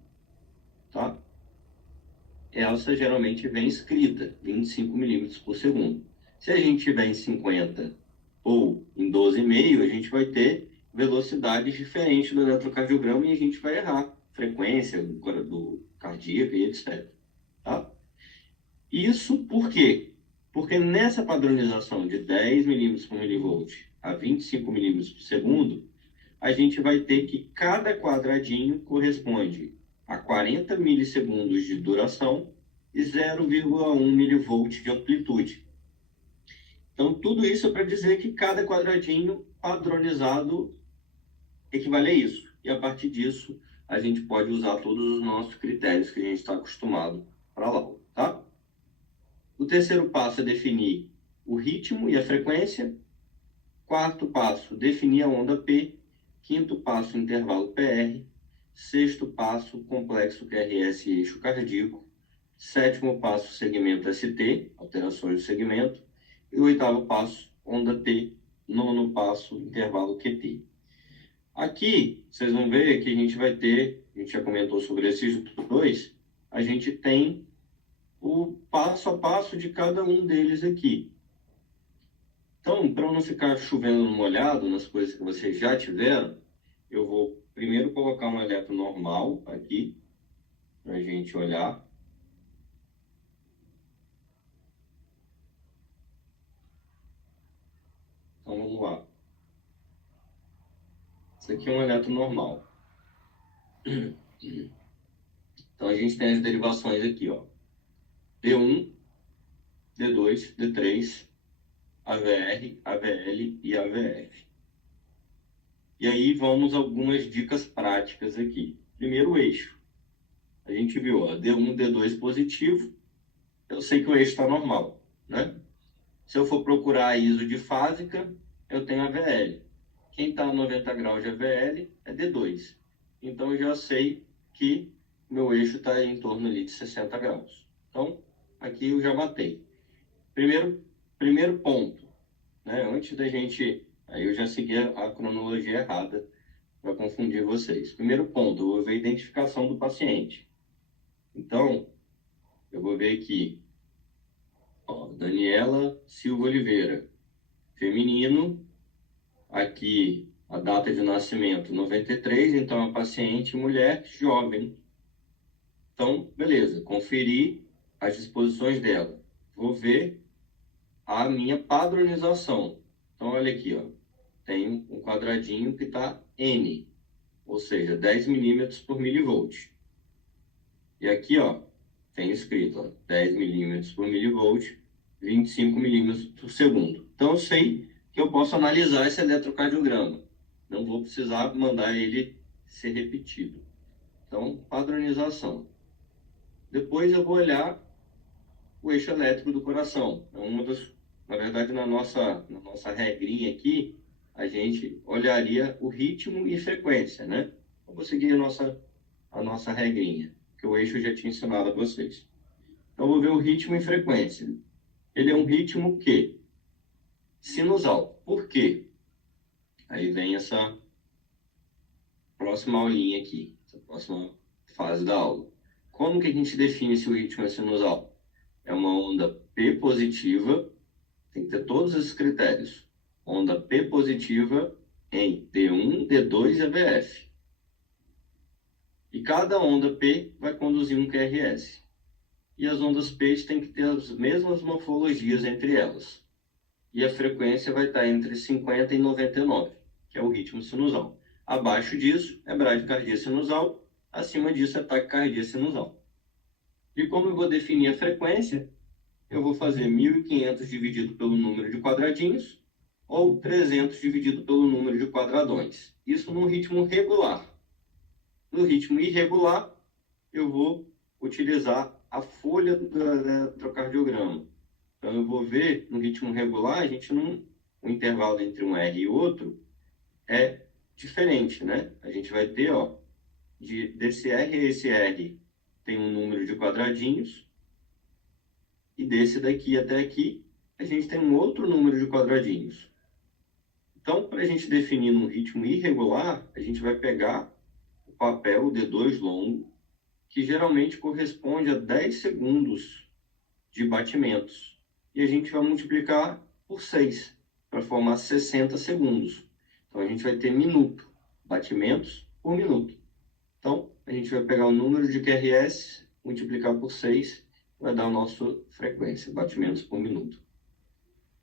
tá? Essa geralmente vem escrita, 25 milímetros por segundo. Se a gente tiver em 50 ou em 12,5, a gente vai ter velocidades diferentes do eletrocardiograma e a gente vai errar frequência do cardíaco e etc. Tá? Isso por quê? Porque nessa padronização de 10 milímetros por milivolt a 25 milímetros por segundo, a gente vai ter que cada quadradinho corresponde a 40 milissegundos de duração e 0,1 milivolt de amplitude. Então, tudo isso é para dizer que cada quadradinho padronizado equivale a isso. E a partir disso, a gente pode usar todos os nossos critérios que a gente está acostumado para lá, tá? O terceiro passo é definir o ritmo e a frequência. Quarto passo, definir a onda P. Quinto passo, intervalo PR. Sexto passo, complexo QRS e eixo cardíaco. Sétimo passo, segmento ST, alterações do segmento. E o oitavo passo, onda T. Nono passo, intervalo QT. Aqui, vocês vão ver que a gente vai ter, a gente já comentou sobre esses dois, a gente tem o passo a passo de cada um deles aqui. Então, para não ficar chovendo no molhado nas coisas que vocês já tiveram, eu vou primeiro colocar um eletro normal aqui, para a gente olhar. Então, vamos lá. Isso aqui é um eletro normal. Então, a gente tem as derivações aqui, ó. D1, D2, D3, AVR, AVL e AVF. E aí vamos algumas dicas práticas aqui. Primeiro, o eixo. A gente viu, ó, D1, D2 positivo. Eu sei que o eixo está normal, né? Se eu for procurar a ISO de fásica, eu tenho AVL. Quem está a 90 graus de AVL é D2. Então, eu já sei que meu eixo está em torno ali de 60 graus. Então, aqui eu já matei. Primeiro ponto, né? Antes da gente... Aí eu já segui a cronologia errada para confundir vocês. Primeiro ponto, eu vou ver a identificação do paciente. Então, eu vou ver aqui, ó, Daniela Silva Oliveira, feminino, aqui a data de nascimento 93, então a paciente mulher jovem. Então, beleza, conferi as disposições dela. Vou ver a minha padronização. Então, olha aqui, ó, tem um quadradinho que está N, ou seja, 10 milímetros por milivolt. E aqui, ó, tem escrito, ó, 10 milímetros por milivolt, 25 milímetros por segundo. Então, eu sei que eu posso analisar esse eletrocardiograma. Não vou precisar mandar ele ser repetido. Então, padronização. Depois eu vou olhar o eixo elétrico do coração. É uma das, na verdade, na nossa regrinha aqui, a gente olharia o ritmo e frequência, né? Eu vou seguir a nossa regrinha, que o eixo já tinha ensinado a vocês. Então, eu vou ver o ritmo e frequência. Ele é um ritmo que? Sinusal. Por quê? Aí vem essa próxima aulinha aqui, essa próxima fase da aula. Como que a gente define se o ritmo é sinusal? É uma onda P positiva, tem que ter todos esses critérios. Onda P positiva em D1, D2 e AVF. E cada onda P vai conduzir um QRS. E as ondas P têm que ter as mesmas morfologias entre elas. E a frequência vai estar entre 50 e 99, que é o ritmo sinusal. Abaixo disso é bradicardia sinusal, acima disso é taquicardia sinusal. E como eu vou definir a frequência, eu vou fazer 1.500 dividido pelo número de quadradinhos, ou 300 dividido pelo número de quadradões. Isso no ritmo regular. No ritmo irregular, eu vou utilizar a folha do eletrocardiograma. Então, eu vou ver, no ritmo regular, a gente não... O intervalo entre um R e outro é diferente, né? A gente vai ter, ó, desse R a esse R tem um número de quadradinhos, e desse daqui até aqui, a gente tem um outro número de quadradinhos. Então, para a gente definir num ritmo irregular, a gente vai pegar o papel D2 longo, que geralmente corresponde a 10 segundos de batimentos. E a gente vai multiplicar por 6, para formar 60 segundos. Então, a gente vai ter minuto, batimentos por minuto. Então, a gente vai pegar o número de QRS, multiplicar por 6, vai dar a nossa frequência, batimentos por minuto.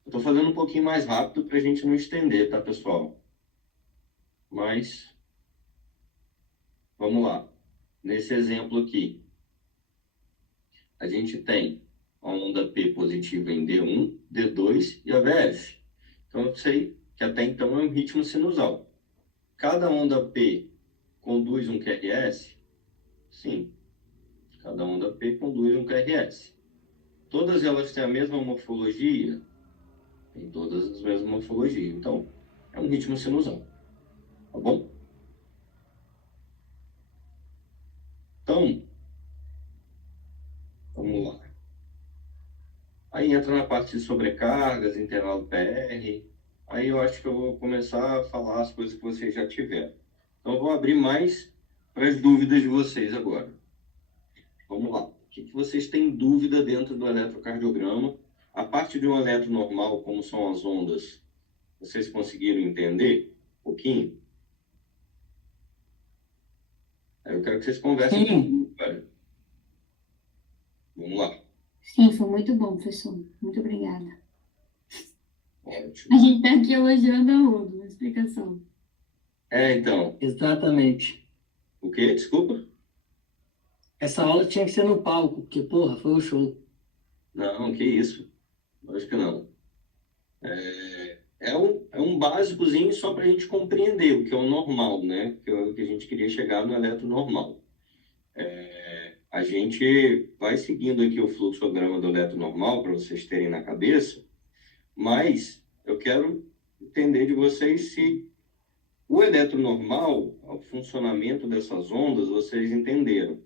Eu estou fazendo um pouquinho mais rápido para a gente não estender, tá, pessoal? Mas, vamos lá. Nesse exemplo aqui, a gente tem a onda P positiva em D1, D2 e AVF. Então, eu sei que até então é um ritmo sinusal. Cada onda P conduz um QRS? Sim. Cada onda P conduz um QRS. Todas elas têm a mesma morfologia? Tem todas as mesmas morfologias. Então, é um ritmo sinusal. Tá bom? Então, vamos lá. Aí entra na parte de sobrecargas, intervalo PR. Aí eu acho que eu vou começar a falar as coisas que vocês já tiveram. Então, eu vou abrir mais para as dúvidas de vocês agora. Vamos lá. O que vocês têm dúvida dentro do eletrocardiograma? A parte de um eletro normal, como são as ondas, vocês conseguiram entender um pouquinho? Aí eu quero que vocês conversem comigo, cara. Vamos lá. Sim, foi muito bom, professor. Muito obrigada. Ótimo. A gente está aqui elogiando a Odo, na explicação. Então, Exatamente. O quê? Desculpa? Essa aula tinha que ser no palco, porque, porra, foi o show. Não, que isso. Acho que não. É um básicozinho só para a gente compreender o que é o normal, né? Que é o que a gente queria chegar no eletro normal. A gente vai seguindo aqui o fluxograma do eletro normal para vocês terem na cabeça, mas eu quero entender de vocês se o eletro normal, o funcionamento dessas ondas, vocês entenderam.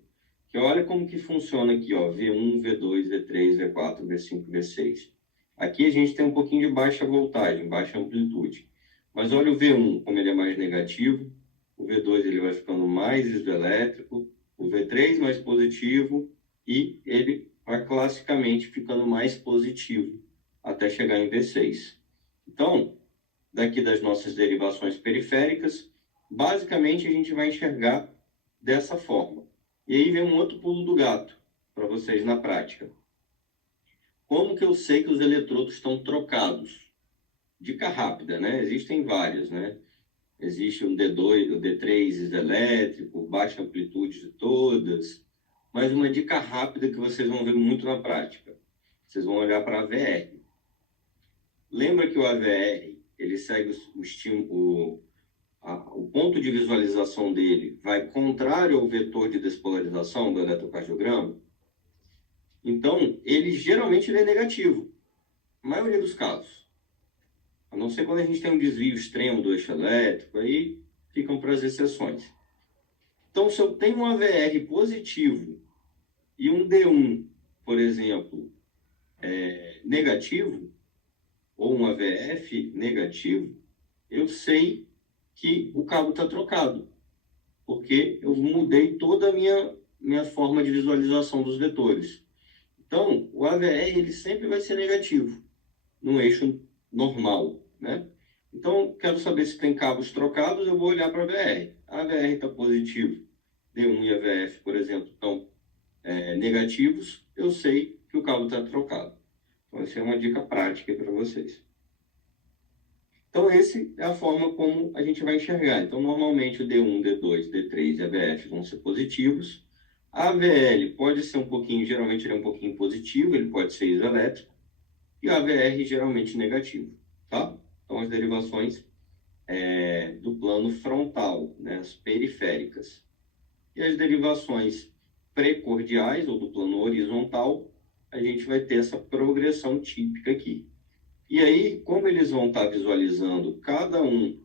Que olha como que funciona aqui, ó, V1, V2, V3, V4, V5, V6. Aqui a gente tem um pouquinho de baixa voltagem, baixa amplitude. Mas olha o V1, como ele é mais negativo. O V2 ele vai ficando mais isoelétrico. O V3 mais positivo. E ele vai classicamente ficando mais positivo até chegar em V6. Então, daqui das nossas derivações periféricas, basicamente a gente vai enxergar dessa forma. E aí vem um outro pulo do gato para vocês na prática. Como que eu sei que os eletrodos estão trocados? Dica rápida, né? Existem várias, né? Existe um D2, o D3 isoelétrico, baixa amplitude de todas. Mas uma dica rápida que vocês vão ver muito na prática. Vocês vão olhar para a AVR. Lembra que o AVR, ele segue o ponto de visualização dele vai contrário ao vetor de despolarização do eletrocardiograma? Então, geralmente ele é negativo, na maioria dos casos. A não ser quando a gente tem um desvio extremo do eixo elétrico, aí ficam para as exceções. Então, se eu tenho um AVR positivo e um D1, por exemplo, negativo, ou um AVF negativo, eu sei que o cabo está trocado, porque eu mudei toda a minha forma de visualização dos vetores. Então, o AVR ele sempre vai ser negativo, num eixo normal, né? Então, quero saber se tem cabos trocados, eu vou olhar para a AVR. A AVR está positivo, D1 e AVF, por exemplo, estão negativos, eu sei que o cabo está trocado. Então, essa é uma dica prática para vocês. Então, essa é a forma como a gente vai enxergar. Então, normalmente, o D1, D2, D3 e AVF vão ser positivos. A AVL pode ser um pouquinho, geralmente ele é um pouquinho positivo, ele pode ser isoelétrico. E o AVR geralmente negativo, tá? Então, as derivações do plano frontal, né, as periféricas. E as derivações precordiais, ou do plano horizontal, a gente vai ter essa progressão típica aqui. E aí, como eles vão estar visualizando cada um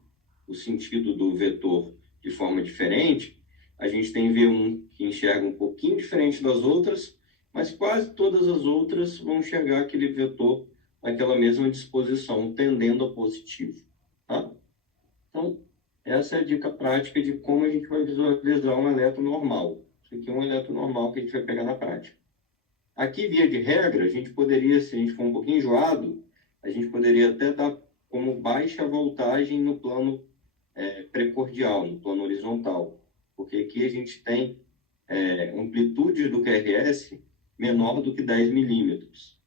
o sentido do vetor de forma diferente, a gente tem V1 que enxerga um pouquinho diferente das outras, mas quase todas as outras vão enxergar aquele vetor naquela mesma disposição, tendendo a positivo. Tá? Então, essa é a dica prática de como a gente vai visualizar um eletro normal. Isso aqui é um eletro normal que a gente vai pegar na prática. Aqui, via de regra, a gente poderia, se a gente for um pouquinho enjoado, a gente poderia até dar como baixa voltagem no plano precordial, no plano horizontal. Porque aqui a gente tem amplitudes do QRS menor do que 10 milímetros.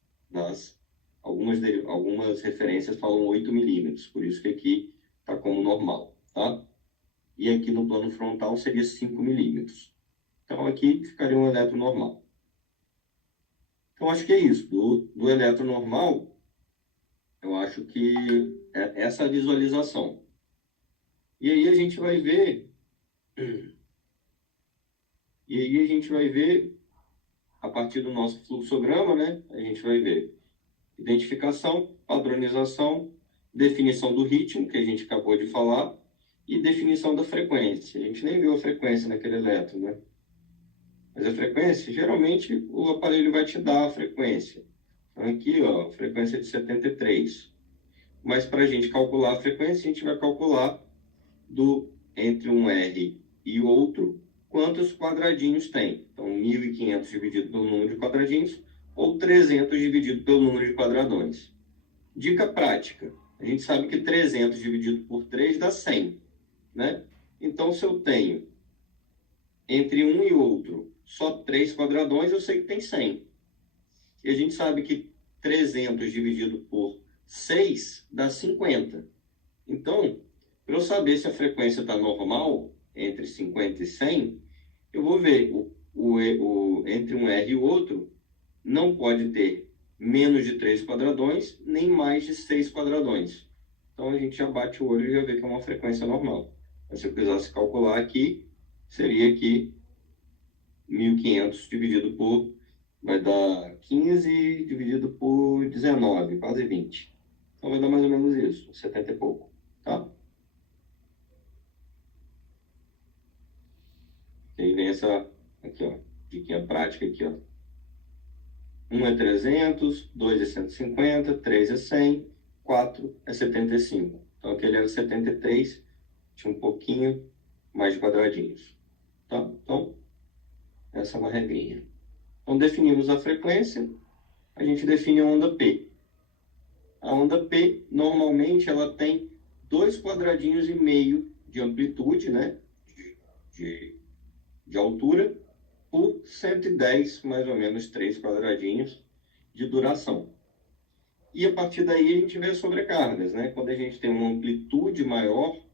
Algumas referências falam 8 milímetros, por isso que aqui está como normal. Tá? E aqui no plano frontal seria 5 milímetros. Então aqui ficaria um eletro normal. Então acho que é isso. Do eletro normal, eu acho que é essa visualização. E aí a gente vai ver... E aí a gente vai ver, a partir do nosso fluxograma, né? A gente vai ver identificação, padronização, definição do ritmo, que a gente acabou de falar, e definição da frequência. A gente nem viu a frequência naquele eletro, né? Mas a frequência, geralmente, o aparelho vai te dar a frequência. Então, aqui, ó, frequência de 73. Mas para a gente calcular a frequência, a gente vai calcular entre um R e o outro, quantos quadradinhos tem. Então, 1.500 dividido pelo número de quadradinhos, ou 300 dividido pelo número de quadradões. Dica prática. A gente sabe que 300 dividido por 3 dá 100, né? Então, se eu tenho entre um e outro só 3 quadradões, eu sei que tem 100. E a gente sabe que 300 dividido por 6 dá 50. Então, para eu saber se a frequência está normal, entre 50 e 100, eu vou ver entre um R e o outro, não pode ter menos de 3 quadradões, nem mais de 6 quadradões. Então, a gente já bate o olho e já vê que é uma frequência normal. Mas se eu precisasse calcular aqui, seria aqui 1.500 dividido por... vai dar 15 dividido por 19, quase 20. Então, vai dar mais ou menos isso, 70 e pouco, tá? E aí vem essa, aqui, ó, diquinha prática aqui, ó. 1 é 300, 2 é 150, 3 é 100, 4 é 75. Então, aquele era 73, tinha um pouquinho mais de quadradinhos, tá? Então, essa é uma regrinha. Então, definimos a frequência, a gente define a onda P. A onda P, normalmente, ela tem 2 quadradinhos e meio de amplitude, né? De altura, por 110, mais ou menos, 3 quadradinhos de duração. E a partir daí a gente vê as sobrecargas, né? Quando a gente tem uma amplitude maior,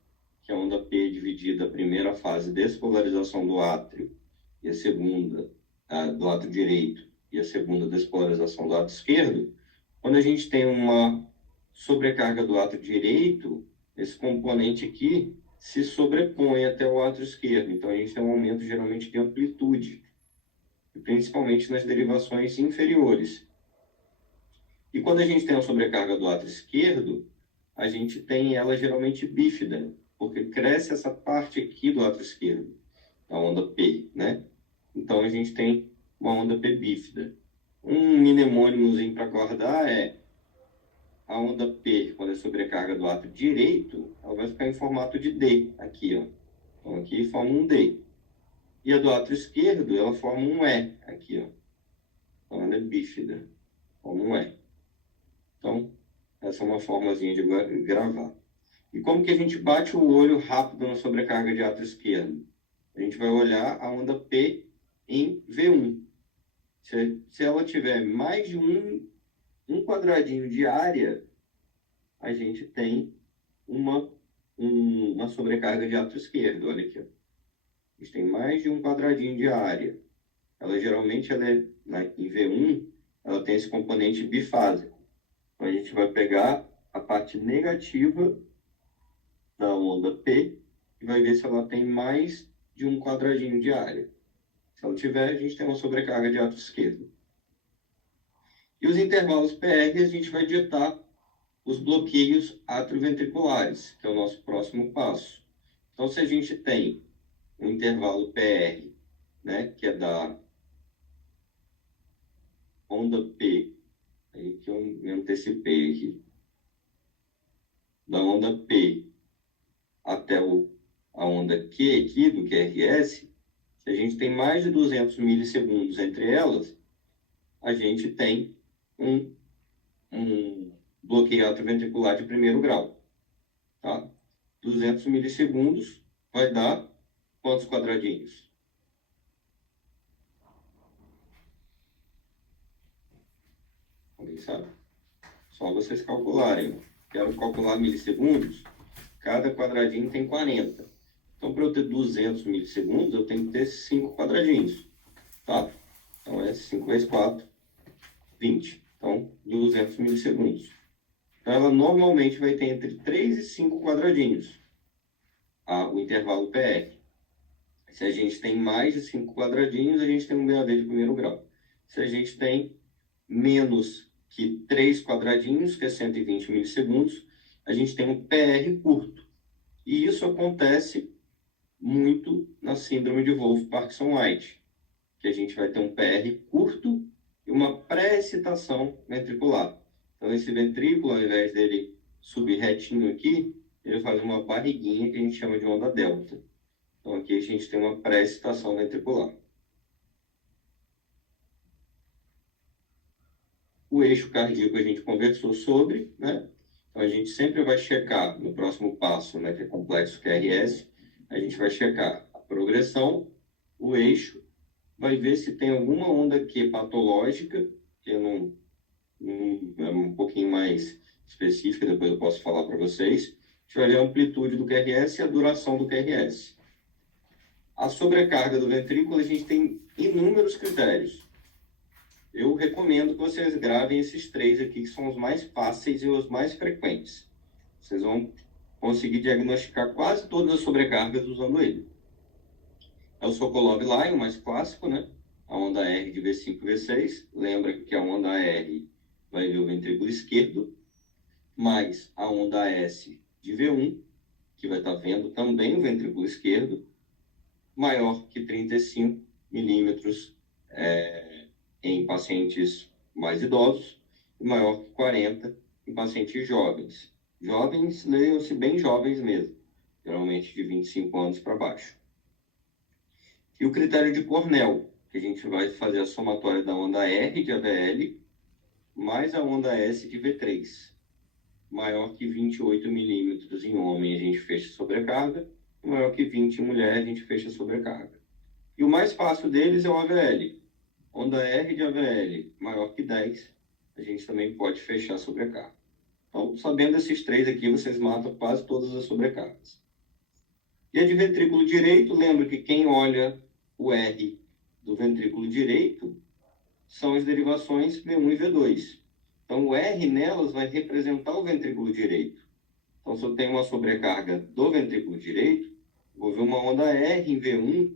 que é a onda P dividida a primeira fase despolarização do átrio e a segunda do átrio direito e a segunda despolarização do átrio esquerdo, quando a gente tem uma sobrecarga do átrio direito, esse componente aqui se sobrepõe até o átrio esquerdo. Então, a gente tem um aumento geralmente de amplitude, principalmente nas derivações inferiores. E quando a gente tem a sobrecarga do átrio esquerdo, a gente tem ela geralmente bífida, porque cresce essa parte aqui do átrio esquerdo, a onda P, né? Então, a gente tem uma onda P bífida. Um mnemônimozinho para guardar é a onda P, quando é sobrecarga do átrio direito, ela vai ficar em formato de D, aqui, ó. Então, aqui forma um D. E a do átrio esquerdo, ela forma um E, aqui, ó. Então, ela é bífida, forma um E. Então, essa é uma formazinha de gravar. E como que a gente bate o olho rápido na sobrecarga de átrio esquerdo? A gente vai olhar a onda P em V1. Se ela tiver mais de um quadradinho de área, a gente tem uma sobrecarga de átrio esquerdo. Olha aqui, ó. A gente tem mais de um quadradinho de área. Ela geralmente, em V1, ela tem esse componente bifásico. Então, a gente vai pegar a parte negativa da onda P e vai ver se ela tem mais de um quadradinho de área. Se ela tiver, a gente tem uma sobrecarga de átrio esquerdo. E os intervalos PR, a gente vai digitar os bloqueios atrioventriculares, que é o nosso próximo passo. Então, se a gente tem um intervalo PR, né, que é da onda P, aí que eu me antecipei aqui, da onda P até a onda Q aqui, do QRS, se a gente tem mais de 200 milissegundos entre elas, a gente tem um bloqueio atrioventricular de primeiro grau. Tá? 200 milissegundos vai dar quantos quadradinhos? Alguém sabe? Só vocês calcularem. Quero calcular milissegundos. Cada quadradinho tem 40. Então, para eu ter 200 milissegundos, eu tenho que ter 5 quadradinhos. Tá? Então, é 5 vezes 4, 20. Então, 200 milissegundos. Então, ela normalmente vai ter entre 3 e 5 quadradinhos, o intervalo PR. Se a gente tem mais de 5 quadradinhos, a gente tem um BAD de primeiro grau. Se a gente tem menos que 3 quadradinhos, que é 120 milissegundos, a gente tem um PR curto. E isso acontece muito na síndrome de Wolff-Parkinson-White, que a gente vai ter um PR curto e uma pré-excitação ventricular. Então, esse ventrículo, ao invés dele subir retinho aqui, ele faz uma barriguinha que a gente chama de onda delta. Então, aqui a gente tem uma pré-excitação ventricular. O eixo cardíaco a gente conversou sobre, né? Então, a gente sempre vai checar no próximo passo, né, que é complexo QRS, a gente vai checar a progressão, o eixo, vai ver se tem alguma onda Q patológica, que não é um pouquinho mais específica, depois eu posso falar para vocês. A gente vai ver a amplitude do QRS e a duração do QRS. A sobrecarga do ventrículo, a gente tem inúmeros critérios. Eu recomendo que vocês gravem esses 3 aqui, que são os mais fáceis e os mais frequentes. Vocês vão conseguir diagnosticar quase todas as sobrecargas usando ele. É o Sokolov Line, o mais clássico, né? A onda R de V5 e V6. Lembra que a onda R vai ver o ventrículo esquerdo, mais a onda S de V1, que vai estar vendo também o ventrículo esquerdo, maior que 35 milímetros em pacientes mais idosos e maior que 40 em pacientes jovens. Jovens, leiam-se bem jovens mesmo, geralmente de 25 anos para baixo. E o critério de Cornell, que a gente vai fazer a somatória da onda R de AVL mais a onda S de V3. Maior que 28 milímetros em homem, a gente fecha sobrecarga. Maior que 20 em mulher, a gente fecha sobrecarga. E o mais fácil deles é o AVL. Onda R de AVL maior que 10, a gente também pode fechar sobrecarga. Então, sabendo esses 3 aqui, vocês matam quase todas as sobrecargas. E a de ventrículo direito, lembra que quem olha o R do ventrículo direito são as derivações V1 e V2. Então, o R nelas vai representar o ventrículo direito. Então, se eu tenho uma sobrecarga do ventrículo direito, vou ver uma onda R em V1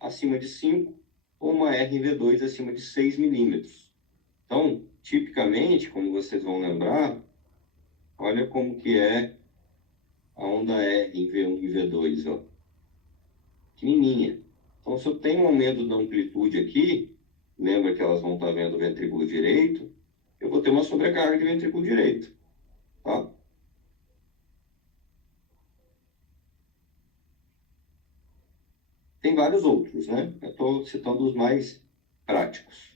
acima de 5 ou uma R em V2 acima de 6 milímetros. Então, tipicamente, como vocês vão lembrar, olha como que é a onda R em V1 e V2, ó. Pequenininha. Então, se eu tenho um aumento da amplitude aqui, lembra que elas vão estar vendo o ventrículo direito, eu vou ter uma sobrecarga de ventrículo direito, tá? Tem vários outros, né? Eu estou citando os mais práticos.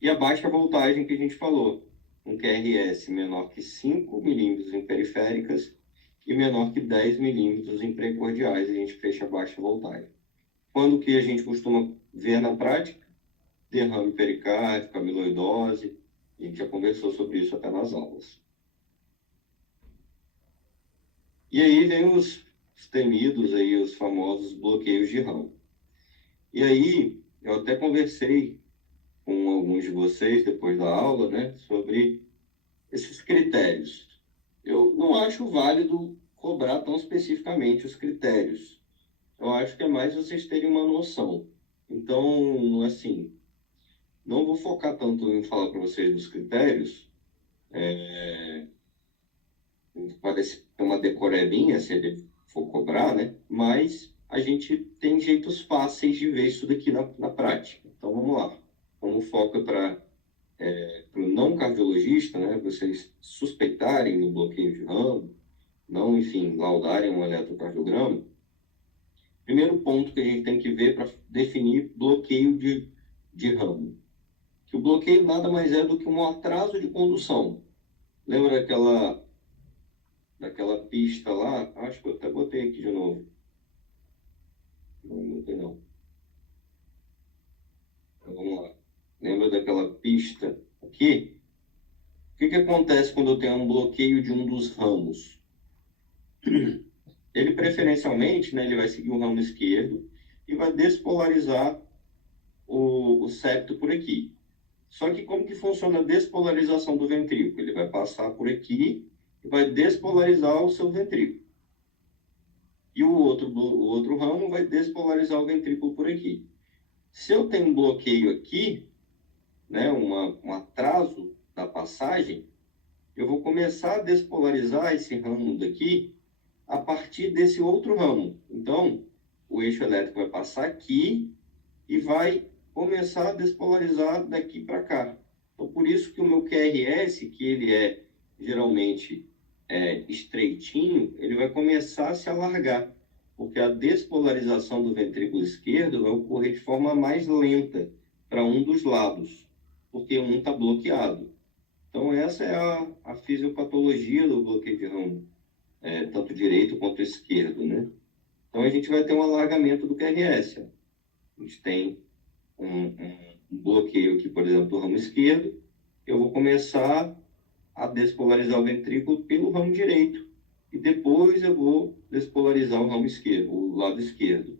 E a baixa voltagem que a gente falou, um QRS menor que 5 milímetros em periféricas e menor que 10 milímetros em precordiais, a gente fecha a baixa voltagem. Quando que a gente costuma ver na prática? Derrame pericárdico, amiloidose, a gente já conversou sobre isso até nas aulas. E aí vem os temidos, aí, os famosos bloqueios de ramo. E aí, eu até conversei com alguns de vocês depois da aula, né, sobre esses critérios. Eu não acho válido cobrar tão especificamente os critérios. Eu acho que é mais vocês terem uma noção. Então, assim, não vou focar tanto em falar para vocês dos critérios. Parece uma decorebinha se ele for cobrar, né? Mas a gente tem jeitos fáceis de ver isso daqui na prática. Então, vamos lá. Como foco é para o não cardiologista, né? Vocês suspeitarem do bloqueio de ramo, não, enfim, laudarem um eletrocardiograma. Primeiro ponto que a gente tem que ver para definir bloqueio de ramo. Que o bloqueio nada mais é do que um atraso de condução. Lembra daquela pista lá? Acho que eu até botei aqui de novo. Não botei não. Então, vamos lá. Lembra daquela pista aqui? O que acontece quando eu tenho um bloqueio de um dos ramos? Ele preferencialmente, né, ele vai seguir o ramo esquerdo e vai despolarizar o septo por aqui. Só que como que funciona a despolarização do ventrículo? Ele vai passar por aqui e vai despolarizar o seu ventrículo. E o outro ramo vai despolarizar o ventrículo por aqui. Se eu tenho um bloqueio aqui, né, um atraso da passagem, eu vou começar a despolarizar esse ramo daqui a partir desse outro ramo. Então, o eixo elétrico vai passar aqui e vai começar a despolarizar daqui para cá. Então, por isso que o meu QRS, que ele é geralmente estreitinho, ele vai começar a se alargar, porque a despolarização do ventrículo esquerdo vai ocorrer de forma mais lenta para um dos lados, porque um está bloqueado. Então, essa é a fisiopatologia do bloqueio de ramo, tanto direito quanto esquerdo, né? Então, a gente vai ter um alargamento do QRS. A gente tem um bloqueio aqui, por exemplo, do ramo esquerdo. Eu vou começar a despolarizar o ventrículo pelo ramo direito. E depois eu vou despolarizar o ramo esquerdo, o lado esquerdo.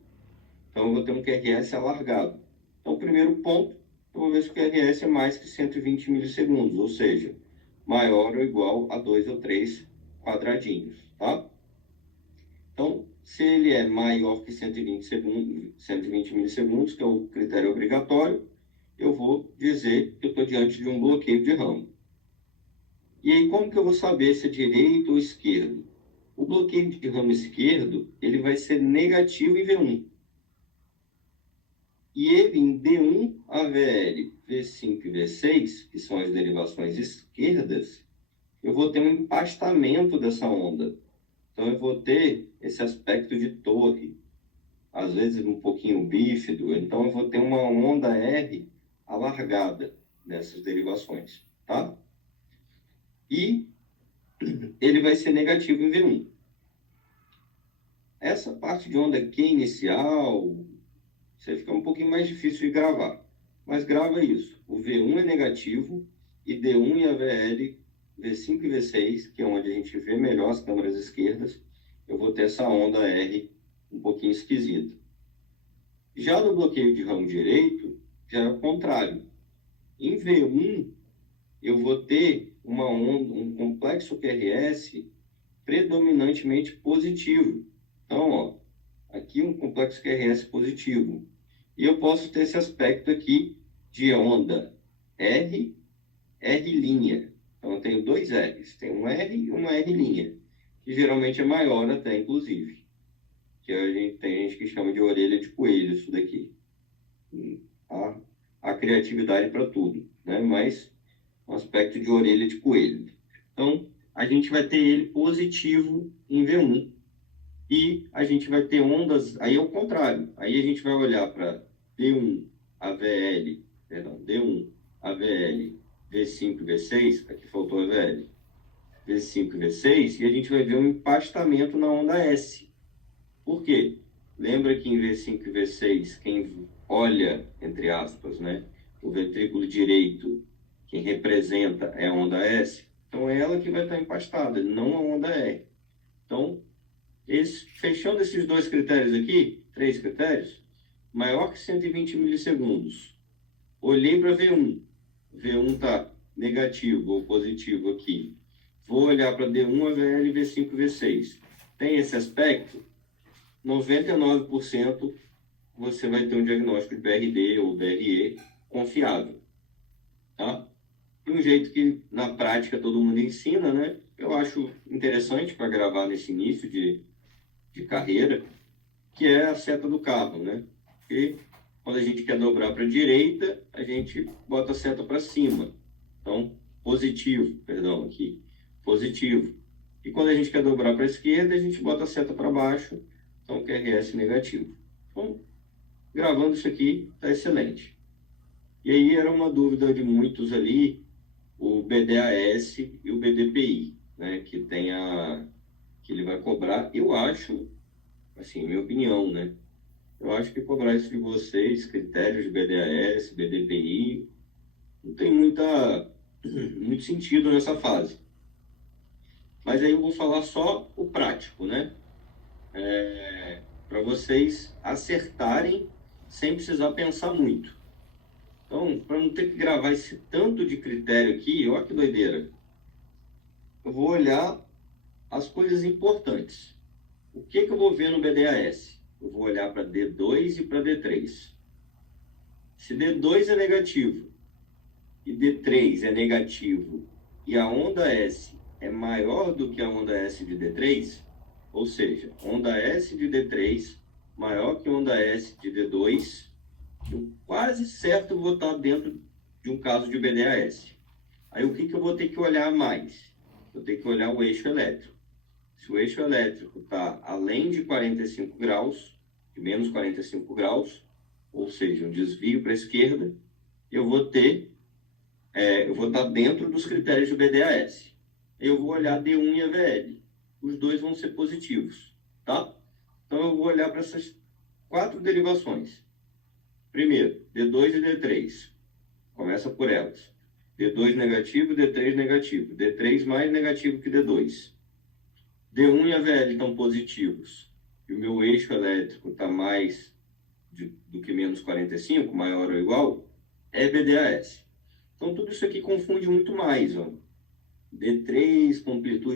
Então, eu vou ter um QRS alargado. Então, o primeiro ponto, eu vou ver se o QRS é mais que 120 milissegundos, ou seja, maior ou igual a 2 ou 3 quadradinhos, tá? Então, se ele é maior que 120 milissegundos, que é o critério obrigatório, eu vou dizer que eu estou diante de um bloqueio de ramo. E aí, como que eu vou saber se é direito ou esquerdo? O bloqueio de ramo esquerdo, ele vai ser negativo em V1. E ele em D1, AVL, V5 e V6, que são as derivações esquerdas, eu vou ter um empastamento dessa onda. Então, eu vou ter esse aspecto de torre, às vezes um pouquinho bífido. Então, eu vou ter uma onda R alargada nessas derivações, tá? E ele vai ser negativo em V1. Essa parte de onda Q inicial, você fica um pouquinho mais difícil de gravar. Mas grava isso. O V1 é negativo e D1 e AVL, V5 e V6, que é onde a gente vê melhor as câmeras esquerdas, eu vou ter essa onda R um pouquinho esquisita. Já no bloqueio de ramo direito, já é o contrário. Em V1, eu vou ter uma onda, um complexo QRS predominantemente positivo. Então, ó, aqui um complexo QRS positivo. E eu posso ter esse aspecto aqui de onda R, R'. Então, eu tenho dois R's. Tem um R e uma R', que geralmente é maior até, inclusive. Que tem gente que chama de orelha de coelho, isso daqui. A criatividade para tudo, né? Mas um aspecto de orelha de coelho. Então, a gente vai ter ele positivo em V1. E a gente vai ter ondas, aí é o contrário. Aí a gente vai olhar para D1, AVL, D1, AVL, V5 e V6, aqui faltou AVL, V5 e V6, e a gente vai ver um empastamento na onda S. Por quê? Lembra que em V5 e V6, quem olha, entre aspas, né, o ventrículo direito, quem representa é a onda S? Então é ela que vai estar empastada, não a onda R. Então, fechando esses dois critérios aqui, 3 critérios, maior que 120 milissegundos. Olhei para V1. V1 está negativo ou positivo aqui. Vou olhar para D1, AVL, V5 e V6. Tem esse aspecto? 99% você vai ter um diagnóstico de BRD ou DRE confiável. Tá? De um jeito que na prática todo mundo ensina, né? Eu acho interessante para gravar nesse início de carreira, que é a seta do carro, né? Porque quando a gente quer dobrar para a direita, a gente bota a seta para cima. Então, positivo, perdão, aqui, positivo. E quando a gente quer dobrar para a esquerda, a gente bota a seta para baixo, então QRS negativo. Então, gravando isso aqui, está excelente. E aí era uma dúvida de muitos ali, o BDAS e o BDPI, né? Que ele vai cobrar, eu acho, assim, minha opinião, né? Eu acho que cobrar isso de vocês, critérios de BDAS, BDPI, não tem muito sentido nessa fase. Mas aí eu vou falar só o prático, né? Para vocês acertarem sem precisar pensar muito. Então, para não ter que gravar esse tanto de critério aqui, olha que doideira. Eu vou olhar as coisas importantes. O que eu vou ver no BDAS? Eu vou olhar para D2 e para D3. Se D2 é negativo e D3 é negativo e a onda S é maior do que a onda S de D3, ou seja, onda S de D3 maior que onda S de D2, eu quase certo vou estar dentro de um caso de BDAS. Aí o que eu vou ter que olhar mais? Eu tenho que olhar o eixo elétrico. Se o eixo elétrico está além de 45 graus, de menos 45 graus, ou seja, um desvio para a esquerda, eu vou estar dentro dos critérios do BDAS. Eu vou olhar D1 e AVL. Os dois vão ser positivos, tá? Então eu vou olhar para essas 4 derivações. Primeiro, D2 e D3. Começa por elas. D2 negativo, D3 negativo. D3 mais negativo que D2. D1 e AVL estão positivos. E o meu eixo elétrico está mais do que menos 45, maior ou igual, é BDAS. Então, tudo isso aqui confunde muito mais. Ó. D3 com amplitude